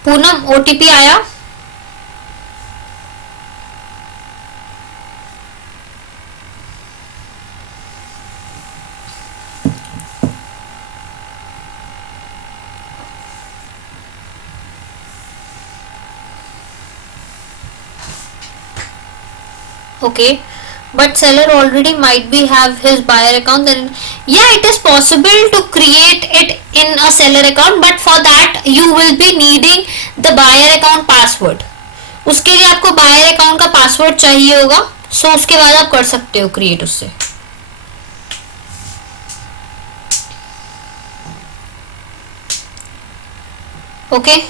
पूनम ओटीपी आया? Okay, but seller already might be have his buyer account. Then yeah, it is possible to create it in a seller account, but for that you will be needing the buyer account password. उसके लिए आपको buyer account का password चाहिए होगा. सो उसके बाद आप कर सकते हो क्रिएट उससे. ओके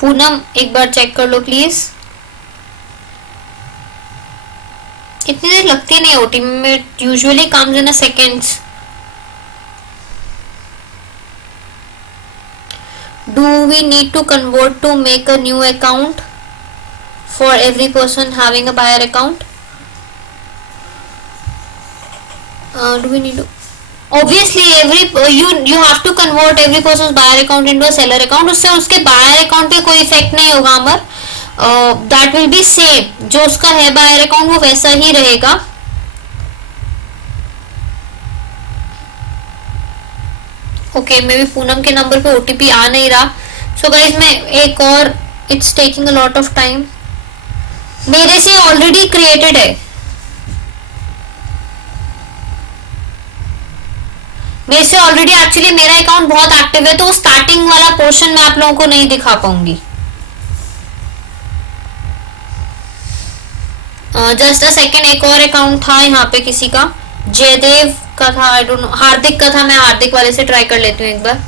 पूनम एक बार चेक कर लो प्लीज. इतनी देर लगती नहीं ओटीपी में. Usually comes in a seconds. Do we need to convert to make a new account for every person having a buyer account? Do we need to? Obviously, you have to convert every person's buyer account into a seller account. उससे उसके buyer account पे कोई effect नहीं होगा अमर. That will be same. जो उसका है buyer account वो वैसा ही रहेगा. ओके, मे भी पूनम के नंबर पे ओटीपी आ नहीं रहा. सो गाइस मैं एक और, it's taking a lot of time, मेरे से ऑलरेडी क्रिएटेड है, मेरे से ऑलरेडी एक्चुअली मेरा अकाउंट बहुत एक्टिव है, तो स्टार्टिंग वाला पोर्शन मैं आप लोगों को नहीं दिखा पाऊंगी। जस्ट अ सेकेंड, एक और अकाउंट था यहाँ पे किसी का, जयदेव का था, आई डोंट नो, हार्दिक का था, मैं हार्दिक वाले से ट्राई कर लेती हूँ एक बार।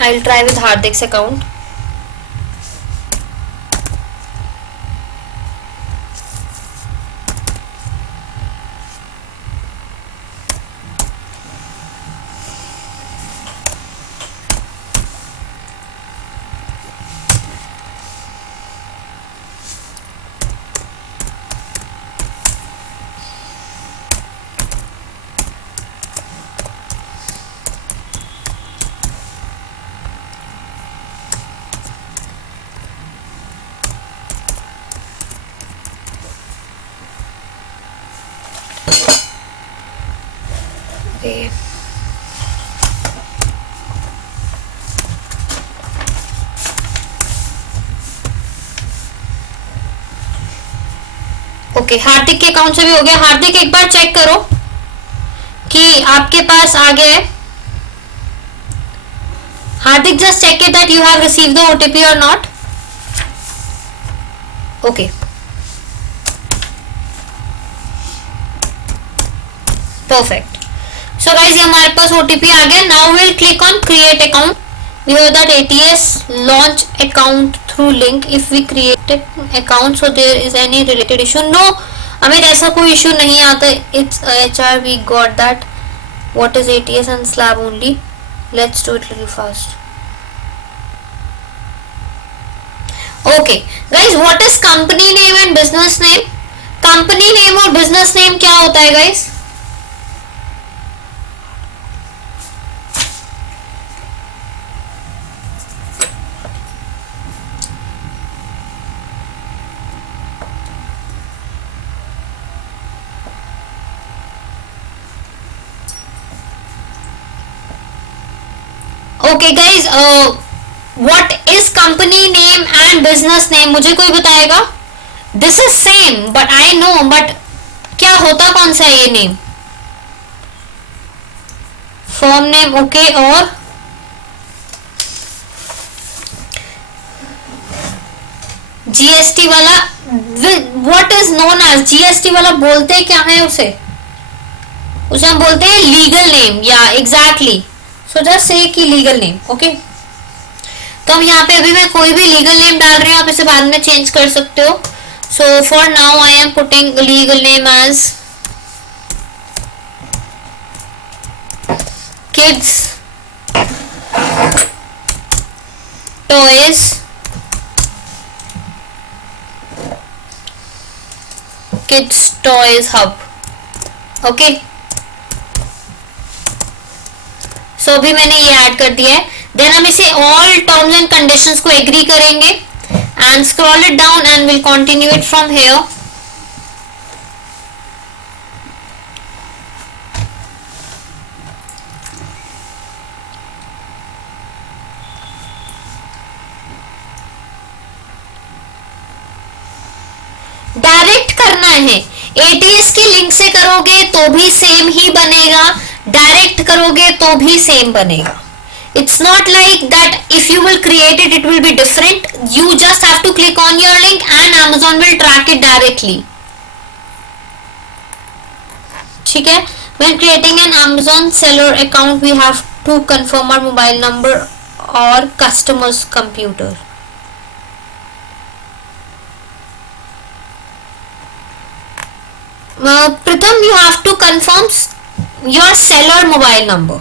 I will try with Hardik's account. Okay, Hardik के अकाउंट से भी हो गया। हार्दिक एक बार चेक करो कि आपके पास आ गया है। Hardik just check it that you have received the OTP और not. Okay, perfect. So guys ये हमारे पास ओटीपी आ गया। Now will click on create account. We have that ATS launch account through link if we created account, so there is any related issue? No, हमें ऐसा कोई issue नहीं आता। It's HR, we got that. What is ATS and slab only? Let's do it little fast. Okay, guys, what is company name and business name? Company name और business name क्या होता है guys? Okay guys, what is company name and business name, मुझे कोई बताएगा? This is same but I know, but क्या होता कौन सा है ये नेम? फर्म नेम, ओके, और जीएसटी वाला, what is known as GST वाला, बोलते क्या है उसे हम बोलते हैं लीगल नेम, या एग्जैक्टली। सो जस्ट से कि लीगल नेम, ओके। तो हम यहाँ पे अभी मैं कोई भी लीगल नेम डाल रही हूँ, आप इसे बाद में चेंज कर सकते हो। So for now I am putting legal name as kids toys, kids toys hub, okay. So अभी मैंने ये ऐड कर दिया है। देन हम इसे ऑल टर्म्स एंड कंडीशंस को एग्री करेंगे and scroll it down and will continue it from here. Direct करना है, एटीएस की लिंक से करोगे तो भी सेम ही बनेगा, डायरेक्ट करोगे तो भी सेम बनेगा। It's not like that if you will create it, it will be different. You just have to click on your link and Amazon will track it directly. ठीक है? When creating an Amazon seller account, we have to confirm our mobile number or customer's computer. Pratham, you have to confirm your seller mobile number.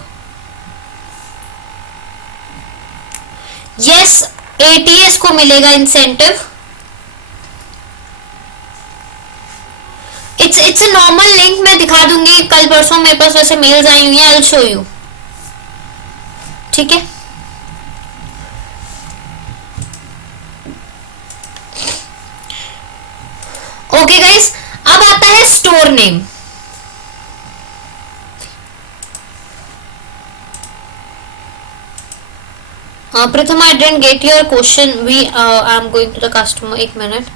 Yes, ATS को मिलेगा incentive. It's a normal link, मैं दिखा दूंगी कल परसों, मेरे पास वैसे mails आई हुई हैं, आई विल शो यू, ठीक है। ओके गाइस, अब आता है store name. Pratham, I didn't get your question, we I am going to the customer, एक मिनट,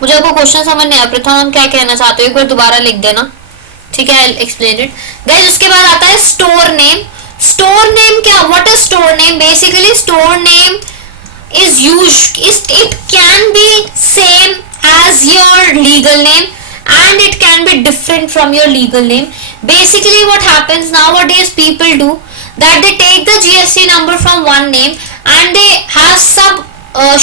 मुझे आपको क्वेश्चन समझ नहीं आया। प्रथम, हम क्या कहना चाहते हो, एक बार दोबारा लिख देना, ठीक है, आई एक्सप्लेन इट गाइस। उसके बाद आता है स्टोर नेम। स्टोर नेम क्या, what is store name? Basically store name is used, it can be same as your legal name and it can be different from your legal name. Basically what happens nowadays, people do that they take the GST number from one name and they have sub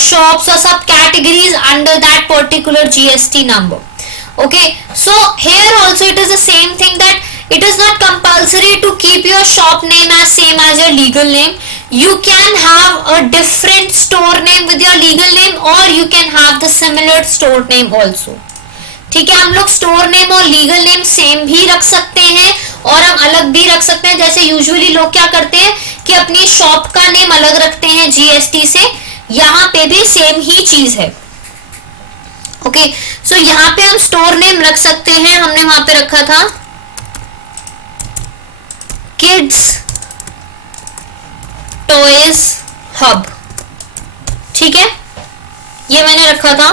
shops or sub categories under that particular GST number. Okay, so here also it is the same thing, that it is not compulsory to keep your shop name as same as your legal name. You can have a different store name with your legal name or you can have the similar store name also. ठीक है, हम लोग store name और legal name same भी रख सकते हैं और हम अलग भी रख सकते हैं। जैसे यूजुअली लोग क्या करते हैं कि अपनी शॉप का नेम अलग रखते हैं जीएसटी से, यहाँ पे भी सेम ही चीज है। ओके, सो यहाँ पे हम स्टोर नेम रख सकते हैं। हमने वहां पे रखा था किड्स टॉयज हब, ठीक है, ये मैंने रखा था।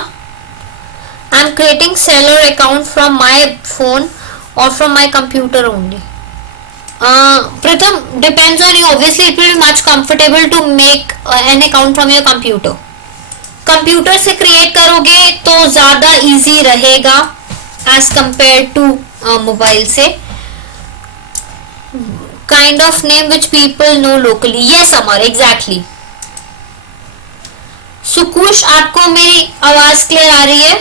I am creating seller account from my phone और from my computer only. Pratham, depends on you, obviously it will be much comfortable to make an account from your computer. Computer से create करोगे तो ज्यादा इजी रहेगा as compare to mobile से। Kind of name which people know locally, yes Amar, exactly. Sukush, आपको मेरी आवाज clear आ रही है?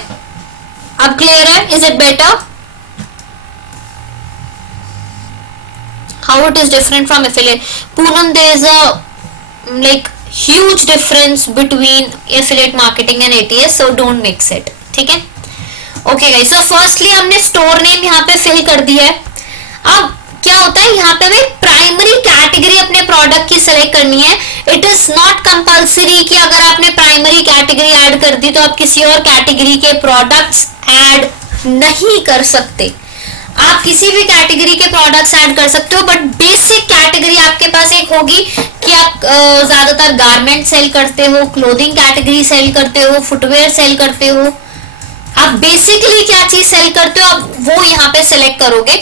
अब क्लियर है? Is it better? How it is different from affiliate? Poonam, there is a like huge difference between affiliate marketing and ATS, so don't mix it, ठीक है। Okay guys, so firstly हमने स्टोर नेम यहाँ पे fill कर दिया है। अब क्या होता है, यहाँ पे हमें प्राइमरी कैटेगरी अपने प्रोडक्ट की सिलेक्ट करनी है। इट इज नॉट कंपल्सरी कि अगर आपने प्राइमरी कैटेगरी ऐड कर दी तो आप किसी और कैटेगरी के प्रोडक्ट्स ऐड नहीं कर सकते। आप किसी भी कैटेगरी के प्रोडक्ट्स ऐड कर सकते हो, बट बेसिक कैटेगरी आपके पास एक होगी कि आप ज्यादातर गारमेंट सेल करते हो, क्लोथिंग कैटेगरी सेल करते हो, फुटवेयर सेल करते हो। आप बेसिकली क्या चीज सेल करते हो आप वो यहाँ पे सिलेक्ट करोगे।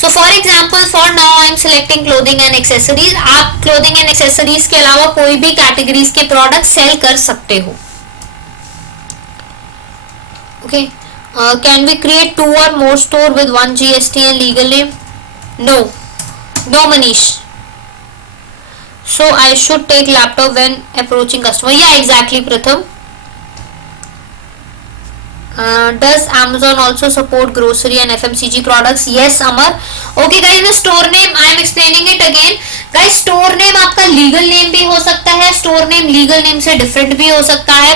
So for example, for now I M selecting clothing and accessories. आप क्लोथिंग एंड एक्सेसरीज के अलावा कोई भी कैटेगरीज के प्रोडक्ट सेल कर सकते हो। Okay, can we create 2 or more store with one GST and legal name? No, no Manish. So I should take laptop when approaching customer. Yeah, exactly, Pratham. Does Amazon also support grocery and FMCG products? Yes, Amar. Okay guys, the store name I am explaining it again. Guys, store name आपका legal name भी हो सकता है, store name legal name से different भी हो सकता है।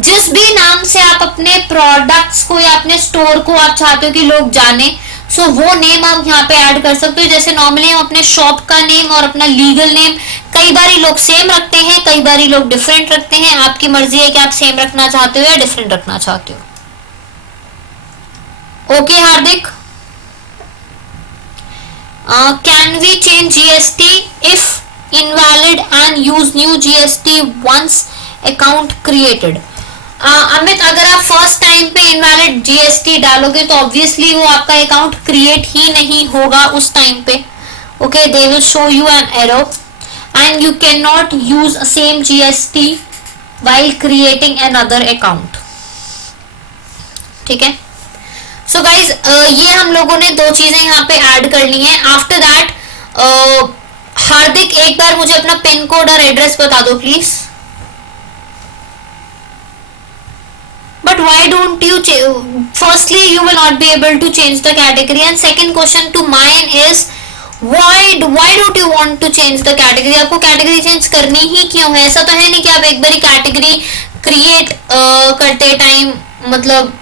जिस भी नाम से आप अपने प्रोडक्ट्स को या अपने स्टोर को आप चाहते हो कि लोग जाने, सो वो नेम आप यहाँ पे ऐड कर सकते हो। जैसे नॉर्मली हम अपने शॉप का नेम और अपना लीगल नेम कई बार लोग सेम रखते हैं, कई बार लोग डिफरेंट रखते हैं। आपकी मर्जी है कि आप सेम रखना चाहते हो या डिफरेंट रखना चाहते हो। Okay Hardik, can we change GST if invalid and use new GST once account created? Amit, अगर आप फर्स्ट टाइम पे इनवैलिड जीएसटी डालोगे तो ऑब्वियसली वो आपका अकाउंट क्रिएट ही नहीं होगा उस टाइम पे। Okay, they will show you an error and you can not use same GST while creating another account, ठीक है। सो गाइज, ये हम लोगों ने 2 चीजें यहाँ पे ऐड कर ली हैं। आफ्टर दैट, हार्दिक, एक बार मुझे अपना पिन कोड और एड्रेस बता दो please. But why don't you firstly you will not be able to change the category, and second question to mine is why don't you want to change the category? आपको category change करनी ही क्यों है? ऐसा तो है नहीं कि आप एक बारी कैटेगरी क्रिएट करते टाइम, मतलब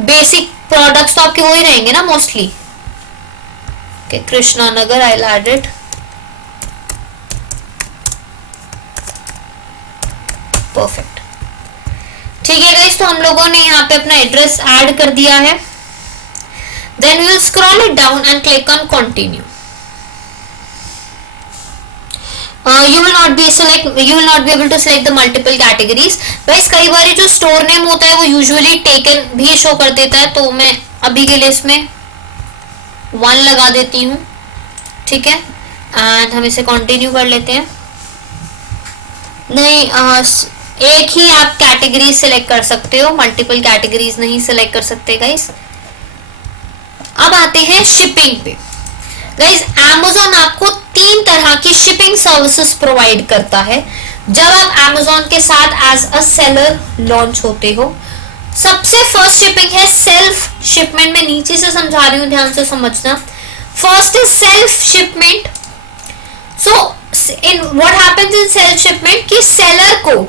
बेसिक प्रोडक्ट्स तो आपके वो ही रहेंगे ना mostly. Okay, Krishna Nagar, I will add it. Perfect. ठीक है गाइस, तो हम लोगों ने यहाँ पे अपना एड्रेस ऐड कर दिया है. Then we will scroll it down and click on continue. You will not be able to select the multiple categories. वैसे कई बार जो स्टोर नेम होता है वो यूजुअली टेकन भी शो कर देता है, तो मैं अभी के लिए इसमें 1 लगा देती हूँ. ठीक है, एंड हम इसे कंटिन्यू कर लेते हैं. नहीं, एक ही आप कैटेगरी सिलेक्ट कर सकते हो, मल्टीपल कैटेगरीज नहीं सिलेक्ट कर सकते गाइस. अब आते हैं शिपिंग पे. गाइस, Amazon आपको 3 तरह की शिपिंग सर्विसेज प्रोवाइड करता है जब आप Amazon के साथ एज अ सेलर लॉन्च होते हो. सबसे फर्स्ट शिपिंग है सेल्फ शिपमेंट. मैं नीचे से समझा रही हूँ, ध्यान से समझना. First is self shipment. So in what happens in self shipment कि सेलर को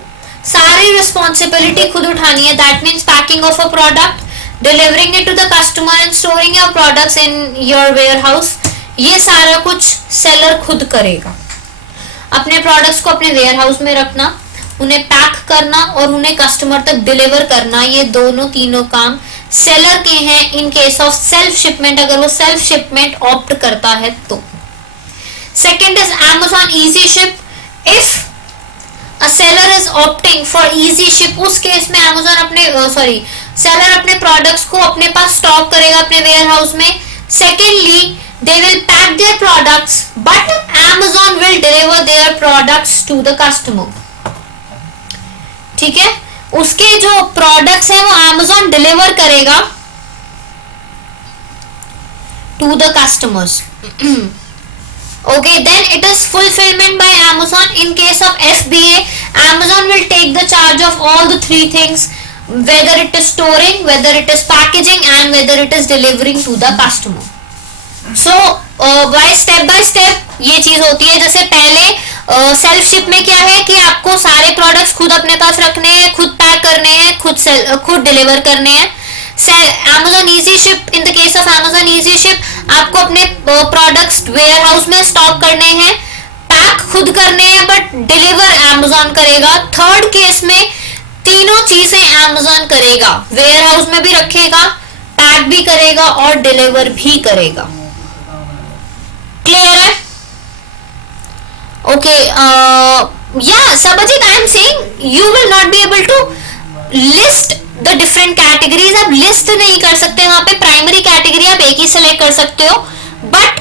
सारी रिस्पॉन्सिबिलिटी खुद उठानी है. That means packing of a product, delivering it to the customer and storing your products in your warehouse. ये सारा कुछ seller खुद करेगा. अपने प्रोडक्ट्स को अपने वेयर हाउस में रखना, उन्हें पैक करना और उन्हें कस्टमर तक डिलीवर करना, ये तीनों काम सेलर के हैं इन केस ऑफ सेल्फ शिपमेंट, अगर वो सेल्फ शिपमेंट ऑप्ट करता है तो. Second is Amazon easy ship. If a seller is opting for easy ship, उस केस में Amazon सेलर अपने प्रोडक्ट्स को अपने पास स्टॉक करेगा अपने वेयर हाउस में. Secondly, they will pack their products but Amazon will deliver their products to the customer. ठीक है, उसके जो प्रोडक्ट्स हैं वो Amazon डिलीवर करेगा to the customers. Okay, then it is fulfillment by Amazon. In case of FBA, Amazon will take the charge of all the 3 things, whether it is storing, whether it is packaging and whether it is delivering to the customer. So by step ये चीज होती है. जैसे पहले self ship में क्या है कि आपको सारे प्रोडक्ट्स खुद अपने पास रखने हैं, खुद पैक करने हैं, खुद डिलीवर करने हैं. Amazon easy ship, in the case of Amazon easy ship, आपको अपने प्रोडक्ट्स वेयर हाउस में स्टॉक करने हैं, पैक खुद करने हैं, बट डिलीवर Amazon करेगा. थर्ड केस में तीनों चीजें Amazon करेगा, वेयर हाउस में भी रखेगा, पैक भी करेगा और डिलीवर भी करेगा. क्लियर है? ओके, या Sabajit, I am saying you will not be able to list the different categories. आप लिस्ट नहीं कर सकते, वहां पे प्राइमरी कैटेगरी आप एक ही सिलेक्ट कर सकते हो, बट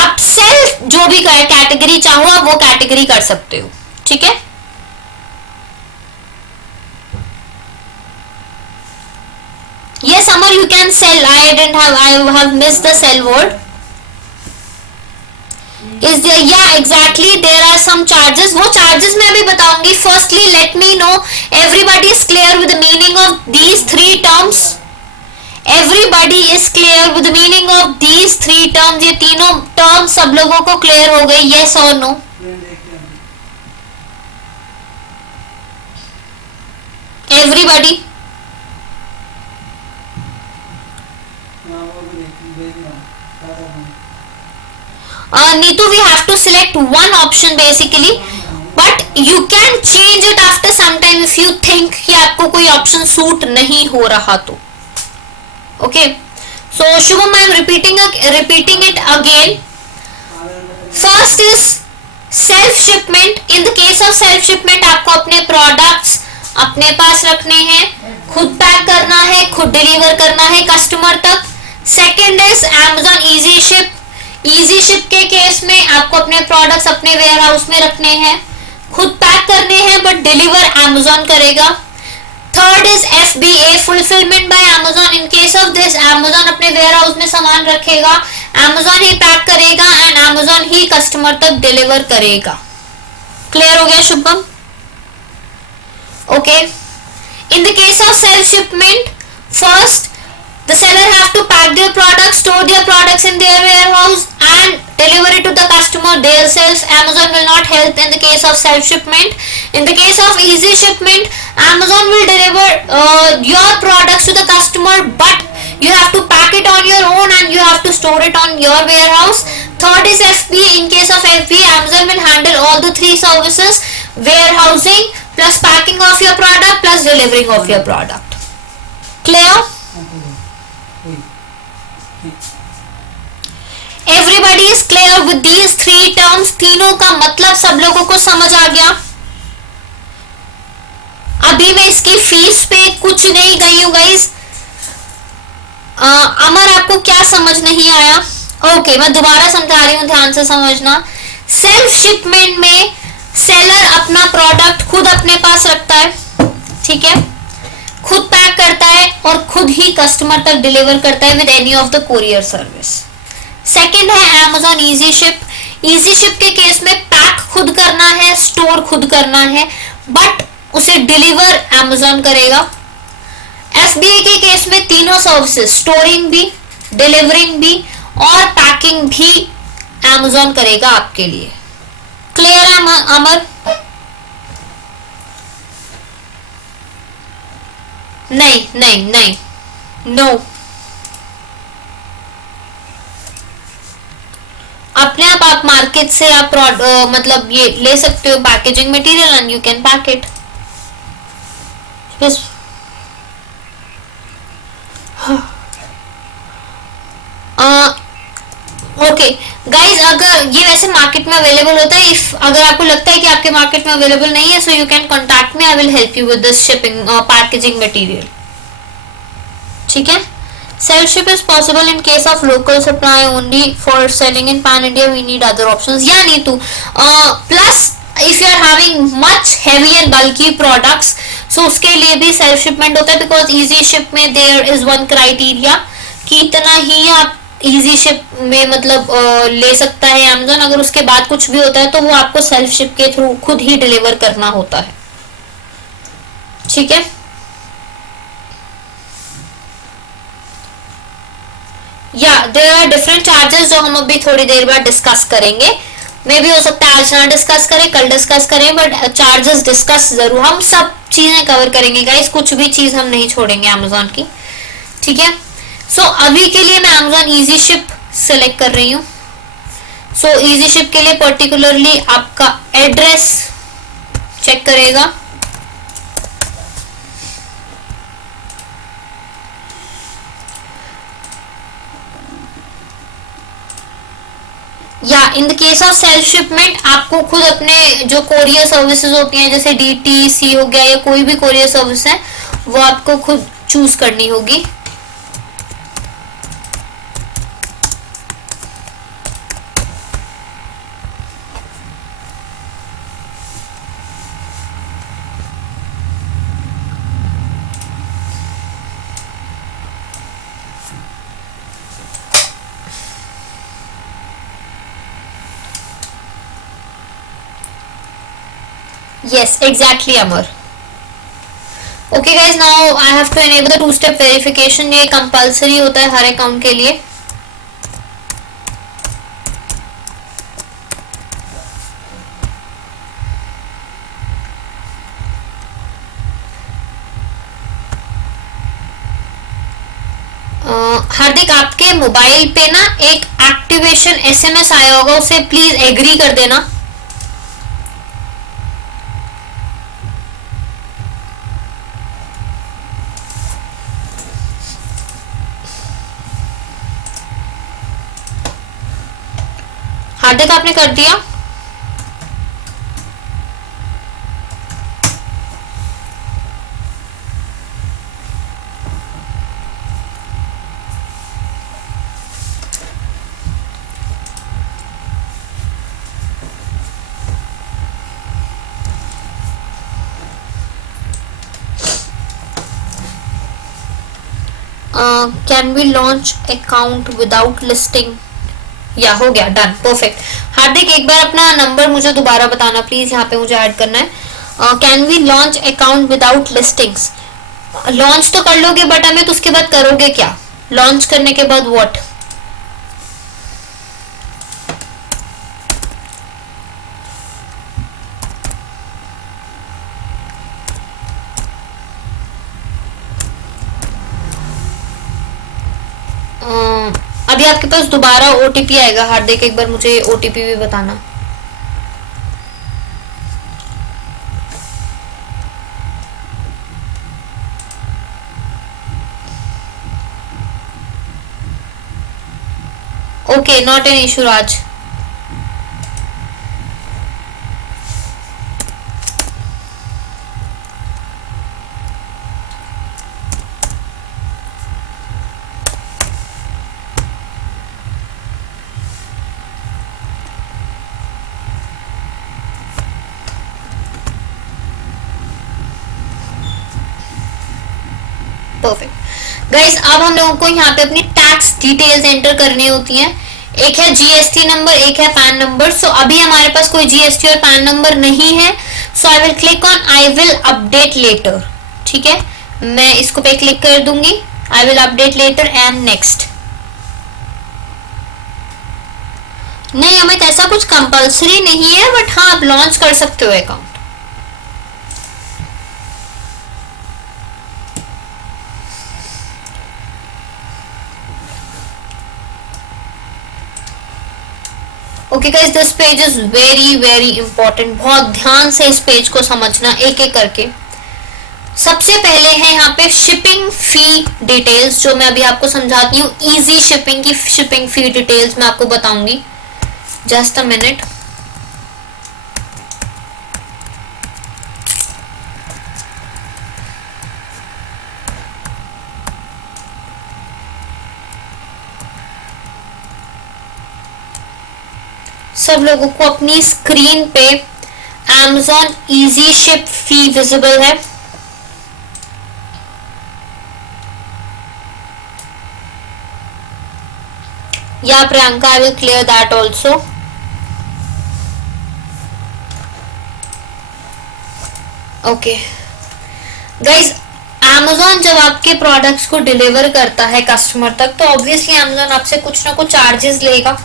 आप सेल्फ जो भी कैटेगरी चाहो आप वो कैटेगरी कर सकते हो. ठीक है, yes Amar, you can sell. I have missed the sell word. Is there? Yeah, exactly. There are some charges. वो charges मैं अभी बताऊंगी. Firstly, let me know everybody is clear with the meaning of these 3 terms. Everybody is clear with the meaning of these 3 terms. ये तीनों terms सब लोगों को clear हो गए? Yes or no? Everybody. Neetu, we have to select one option basically, but you can change it after some time if you think कि आपको कोई option suit नहीं हो रहा तो. Okay, so Shubham, I am repeating it again. First is self shipment. In the case of self shipment, आपको अपने products अपने पास रखने हैं, खुद पैक करना है, खुद डिलीवर करना है कस्टमर तक. Second is Amazon easy ship. Easy ship के केस में आपको अपने प्रोडक्ट्स अपने वेयर हाउस में रखने हैं, खुद पैक करने हैं, बट डिलीवर Amazon करेगा. Third is FBA, fulfilment bye Amazon. In case of this Amazon अपने वेयर हाउस में सामान रखेगा, Amazon ही पैक करेगा एंड Amazon ही कस्टमर तक डिलीवर करेगा. क्लियर हो गया Shubham? Okay, in the case of self shipment, first the seller have to pack their products, store their products in their warehouse and deliver it to the customer themselves. Amazon will not help in the case of self shipment. In the case of easy shipment, Amazon will deliver your products to the customer, but you have to pack it on your own and you have to store it on your warehouse. Third is FBA. In case of FBA, Amazon will handle all the 3 services: warehousing plus packing of your product plus delivering of your product. Clear? Everybody is clear with these three terms? तीनों का मतलब सब लोगों को समझ आ गया? अभी मैं इसकी फीस पे कुछ नहीं गई हूँ गाइस. अमर आपको क्या समझ नहीं आया? ओके, मैं दोबारा समझा रही हूँ, ध्यान से समझना. सेल्फ शिपमेंट में सेलर अपना प्रोडक्ट खुद अपने पास रखता है, ठीक है, खुद पैक करता है और खुद ही कस्टमर तक डिलीवर करता है with any of the courier service. Second है Amazon easy ship. Easy ship के केस में पैक खुद करना है, स्टोर खुद करना है, बट उसे डिलीवर Amazon करेगा. FBA के केस में तीनों सर्विसेज, स्टोरिंग भी, डिलीवरिंग भी और पैकिंग भी Amazon करेगा आपके लिए. क्लियर है अमर? नहीं नहीं नहीं, नो. अपने आप मार्केट से आप मतलब ये ले सकते हो packaging material and you can pack it. Okay guys, अगर ये वैसे मार्केट में अवेलेबल होता है, इफ अगर आपको लगता है कि आपके मार्केट में अवेलेबल नहीं है, so you can contact me, I will help you with this shipping packaging material. ठीक है. Self ship is possible in case of local supply only. For selling in pan India we need other options. या नहीं तो plus if you are having much heavy and bulky products, so उसके लिए भी self shipment होता है. Because easy ship में there is one criteria कि इतना ही आप इजी शिप में मतलब ले सकता है Amazon. अगर उसके बाद कुछ भी होता है तो वो आपको सेल्फ शिप के थ्रू खुद ही डिलीवर करना होता है. ठीक है. या देयर आर डिफरेंट चार्जेस जो हम अभी थोड़ी देर बाद डिस्कस करेंगे. मे भी हो सकता है आज ना डिस्कस करें, कल डिस्कस करें, बट चार्जेस डिस्कस जरूर. हम सब चीजें कवर करेंगे गाइस, कुछ भी चीज हम नहीं छोड़ेंगे Amazon की. ठीक है. सो अभी के लिए मैं Amazon इजी शिप सेलेक्ट कर रही हूँ. सो इजी शिप के लिए पर्टिकुलरली आपका एड्रेस चेक करेगा. या in the case of self shipment आपको खुद अपने जो कोरियर सर्विसेज होती हैं, जैसे DTC हो गया या कोई भी कोरियर सर्विस है, वो आपको खुद चूज करनी होगी. Yes, exactly, Amar. Okay guys, now I have to enable the two-step verification. ये कंपल्सरी होता है हर अकाउंट के लिए. हार्दिक, आपके मोबाइल पे ना एक एक्टिवेशन SMS आया होगा, उसे प्लीज एग्री कर देना. हार्दिक, आपने कर दिया? Can we launch account without listing? या हो गया, डन, परफेक्ट. हार्दिक, एक बार अपना नंबर मुझे दोबारा बताना प्लीज, यहाँ पे मुझे ऐड करना है. Can we launch account without listings? Launch तो कर लोगे बट हमें तो उसके बाद करोगे क्या? लॉन्च करने के बाद व्हाट? अभी आपके पास दोबारा OTP आएगा. हार्दिक, एक बार मुझे OTP भी बताना. Okay, not an issue Raj. Perfect guys, अब हम लोगों को यहाँ पे अपनी टैक्स डिटेल्स एंटर करनी होती हैं. एक है जीएसटी नंबर, एक है पैन नंबर. सो अभी हमारे पास कोई जीएसटी और पैन नंबर नहीं है. So I will click on I will update letter. ठीक है, मैं इसको पे क्लिक कर दूंगी. I will update letter and next. नहीं अमित, ऐसा कुछ कंपल्सरी नहीं है, बट हाँ आप लॉन्च कर सकते हो account. Okay guys, this page is very very important. बहुत ध्यान से इस पेज को समझना एक एक करके. सबसे पहले है यहाँ पे शिपिंग फी डिटेल्स, जो मैं अभी आपको समझाती हूँ. इजी शिपिंग की शिपिंग फी डिटेल्स मैं आपको बताऊंगी. Just a minute. सब लोगों को अपनी स्क्रीन पे Amazon इजी शिप फी विजिबल है. या Priyanka, I will clear that also. Okay guys, Amazon जब आपके प्रोडक्ट्स को डिलीवर करता है कस्टमर तक, तो ऑब्वियसली Amazon आपसे कुछ ना कुछ चार्जेस लेगा.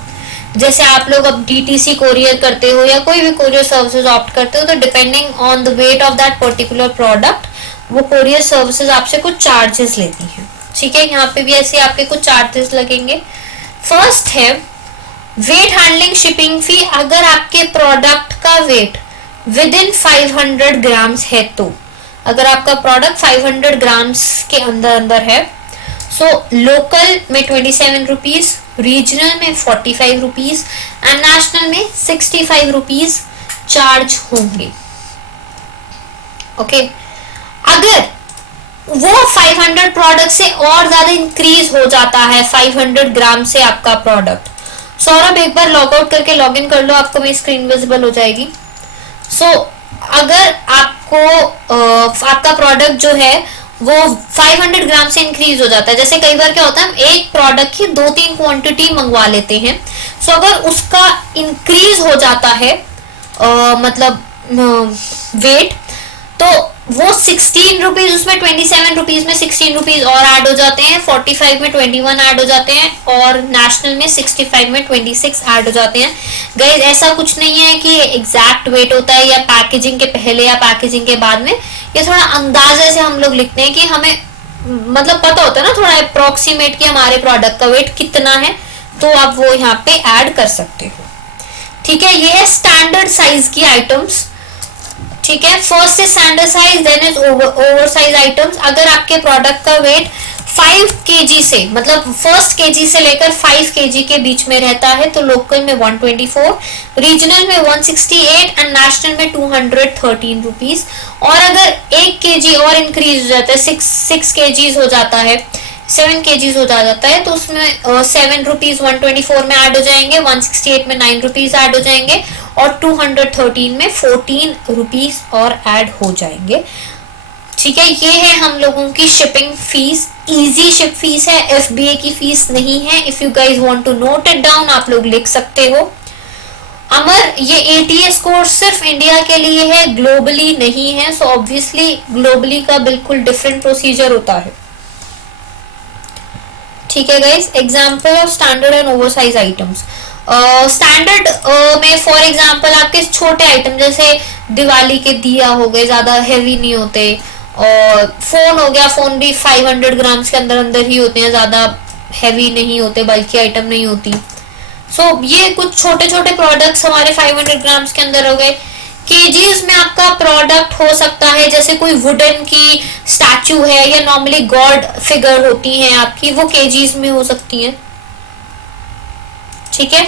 जैसे आप लोग अब डीटीसी कोरियर करते हो या कोई भी कोरियर सर्विसेज ऑप्ट करते हो, तो depending on the weight of that particular product वो कोरियर सर्विसेज आपसे कुछ चार्जेस लेती हैं. ठीक है, यहाँ पे भी ऐसे आपके कुछ चार्जेस लगेंगे. फर्स्ट है वेट हैंडलिंग शिपिंग फी. अगर आपके प्रोडक्ट का वेट विद इन 500 ग्राम्स है, तो अगर आपका प्रोडक्ट 500 ग्राम्स के अंदर अंदर है, सो लोकल में 27 रुपीज, रीजनल में 45 रुपीज एंड नेशनल में 65 रुपीज चार्ज होंगे. ओके, अगर वो 500 प्रोडक्ट से और ज्यादा इंक्रीज हो जाता है, 500 ग्राम से आपका प्रोडक्ट. सौरभ एक बार लॉग आउट करके लॉग इन कर लो, आपको मेरी स्क्रीन विजिबल हो जाएगी. सो अगर आपको आपका प्रोडक्ट जो है वो 500 ग्राम से इंक्रीज हो जाता है, जैसे कई बार क्या होता है हम एक प्रोडक्ट की 2-3 क्वांटिटी मंगवा लेते हैं. सो अगर उसका इंक्रीज हो जाता है मतलब वेट, तो वो 16 रुपीज, उसमें 27 रुपीज में 16 रुपीज और ऐड हो जाते हैं, 45 में 21 ऐड हो जाते हैं और नेशनल में 65 में 26 ऐड हो जाते हैं. गाइस, ऐसा कुछ नहीं है कि एग्जैक्ट वेट होता है या पैकेजिंग के पहले या पैकेजिंग के बाद में. ये थोड़ा अंदाजे से हम लोग लिखते हैं कि हमें मतलब पता होता है ना थोड़ा अप्रोक्सीमेट कि हमारे प्रोडक्ट का वेट कितना है, तो आप वो यहाँ पे ऐड कर सकते हो. ठीक है, ये है स्टैंडर्ड साइज की आइटम्स. ठीक है, first is standard size, then is over size items. अगर आपके प्रोडक्ट का वेट 5 kg से मतलब फर्स्ट kg से लेकर 5 kg के बीच में रहता है, तो लोकल में 124, रीजनल में 168 एंड नेशनल में 213 रुपीज. और अगर 1 kg और इंक्रीज हो जाता है, 6 kg हो जाता है, 7 kg हो जाता है, तो उसमें 7 रुपीज 124 में ऐड हो जाएंगे, 168 में 9 रुपीज ऐड हो जाएंगे और 213 में 14 रुपीज और ऐड हो जाएंगे. ठीक है, ये है हम लोगों की shipping fees. Easy ship fees है, एफबीए की फीस नहीं है. If you guys want to note it down, आप लोग लिख सकते हो. अमर, ये एटीएस कोर्स सिर्फ इंडिया के लिए है, ग्लोबली नहीं है. सो ऑब्वियसली ग्लोबली का बिल्कुल डिफरेंट प्रोसीजर होता है. ठीक है guys, example of standard and oversize items. Standard में फॉर एग्जाम्पल आपके छोटे आइटम जैसे दिवाली के दिया हो गए, ज्यादा हैवी नहीं होते. और फोन हो गया, फोन भी 500 ग्राम्स के अंदर अंदर ही होते हैं, ज्यादा हैवी नहीं होते, बल्कि आइटम नहीं होती. सो ये कुछ छोटे छोटे प्रोडक्ट्स हमारे 500 ग्राम्स के अंदर हो गए. केजीज में आपका प्रोडक्ट हो सकता है, जैसे कोई वुडन की स्टैचू है या नॉर्मली गॉड फिगर होती हैं आपकी, वो केजीज में हो सकती हैं. ठीक है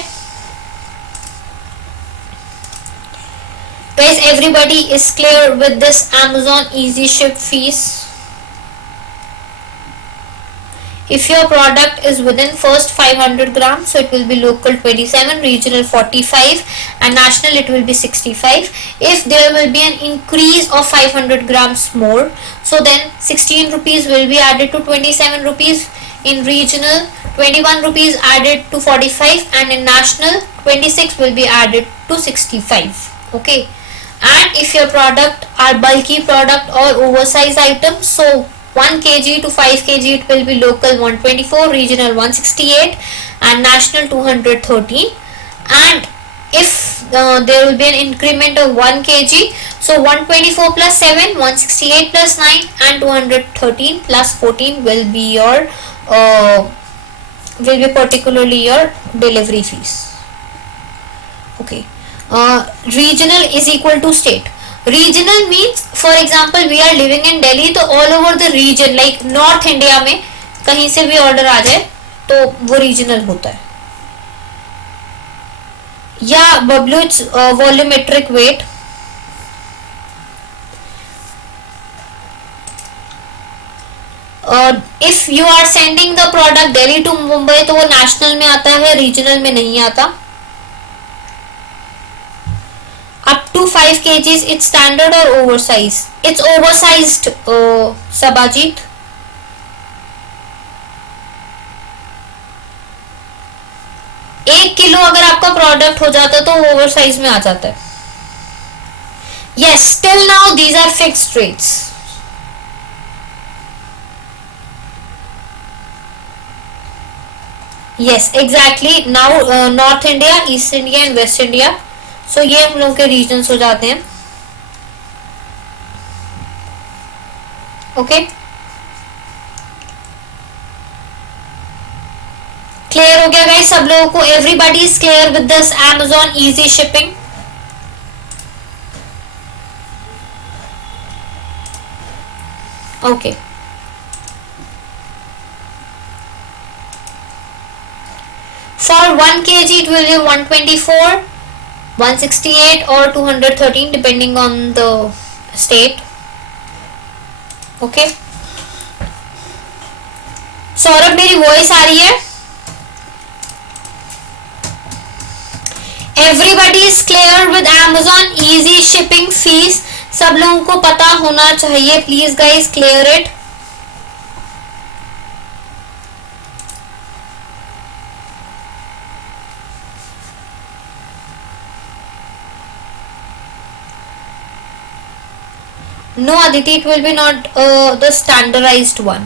guys, everybody is clear with this Amazon easy ship fees? If your product is within first 500 grams, so it will be local 27, regional 45 and national it will be 65. If there will be an increase of 500 grams more, so then 16 rupees will be added to 27 rupees, in regional 21 rupees added to 45 and in national 26 will be added to 65. Okay, and if your product are bulky product or oversized items, so 1 kg to 5 kg it will be local 124, regional 168 and national 213. And if there will be an increment of 1 kg, so 124 plus 7, 168 plus 9 and 213 plus 14 will be your particularly your delivery fees. Okay, regional is equal to state. Regional means, for example, we are living in Delhi, तो all over the region, like North India में कहीं से भी order आ जाए तो वो regional होता है. या Bablu it's volumetric weight. If you are sending the product Delhi to Mumbai तो वो national में आता है, regional में नहीं आता. Up to 5 kgs it's standard or oversized? It's oversized, Sabajit. एक किलो अगर आपका प्रोडक्ट हो जाता तो ओवरसाइज में आ जाता है. Yes, till now these are fixed rates. Yes, exactly. Now North India, East India and West India. So ये हम लोग के रीजन्स हो जाते हैं. ओके, क्लियर हो गया गाइस सब लोगों को? Everybody is clear with this Amazon easy shipping? Okay, for 1 kg it will be 124, 168 or 213 depending on the state. Okay, Saurabh मेरी वॉइस आ रही है? Everybody is clear with Amazon easy shipping fees? सब लोगों को पता होना चाहिए. Please guys clear it. No Aditi, it will be not the standardized one.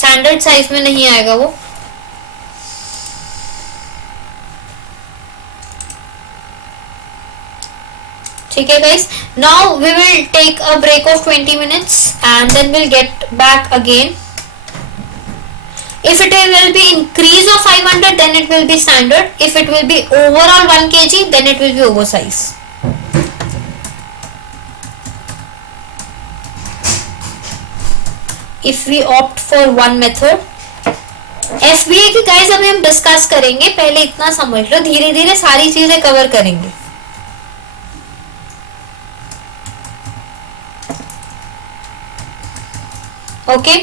Standard size में नहीं आएगा वो. ठीक है guys, now we will take a break of 20 minutes and then we'll get back again. If it will be increase of 500 then it will be standard. If it will be overall 1 kg then it will be oversize. If we opt for one method, FBA की guys अभी हम discuss करेंगे. पहले इतना समझ लो, धीरे धीरे सारी चीजें कवर करेंगे. ओके,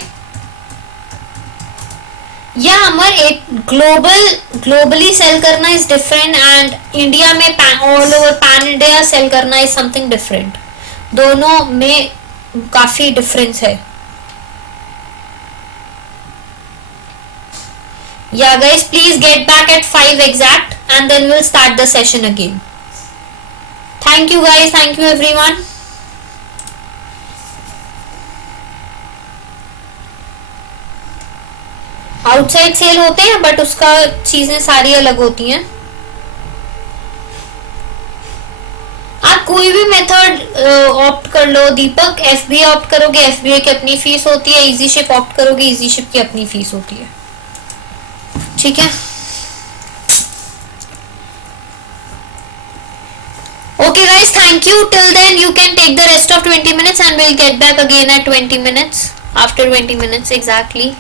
या हमारे ग्लोबली सेल करना इज डिफरेंट एंड इंडिया में all over pan India sale करना इज समथिंग डिफरेंट. दोनों में काफी डिफरेंस है. Yeah guys, please get back at 5 exact and then we'll start the session again. Thank you guys, thank you everyone. Outside sale होते हैं but उसका चीजें सारी अलग होती हैं. आप कोई भी मेथड ऑप्ट कर लो दीपक. एफबीए ऑप्ट करोगे, एफबीए की अपनी फीस होती है. इजी शिप ऑप्ट करोगे, इजी शिप की अपनी फीस होती है. ठीक है, okay guys, thank you. Till then you can take the rest of 20 minutes and we'll get back again at 20 minutes, after 20 minutes exactly.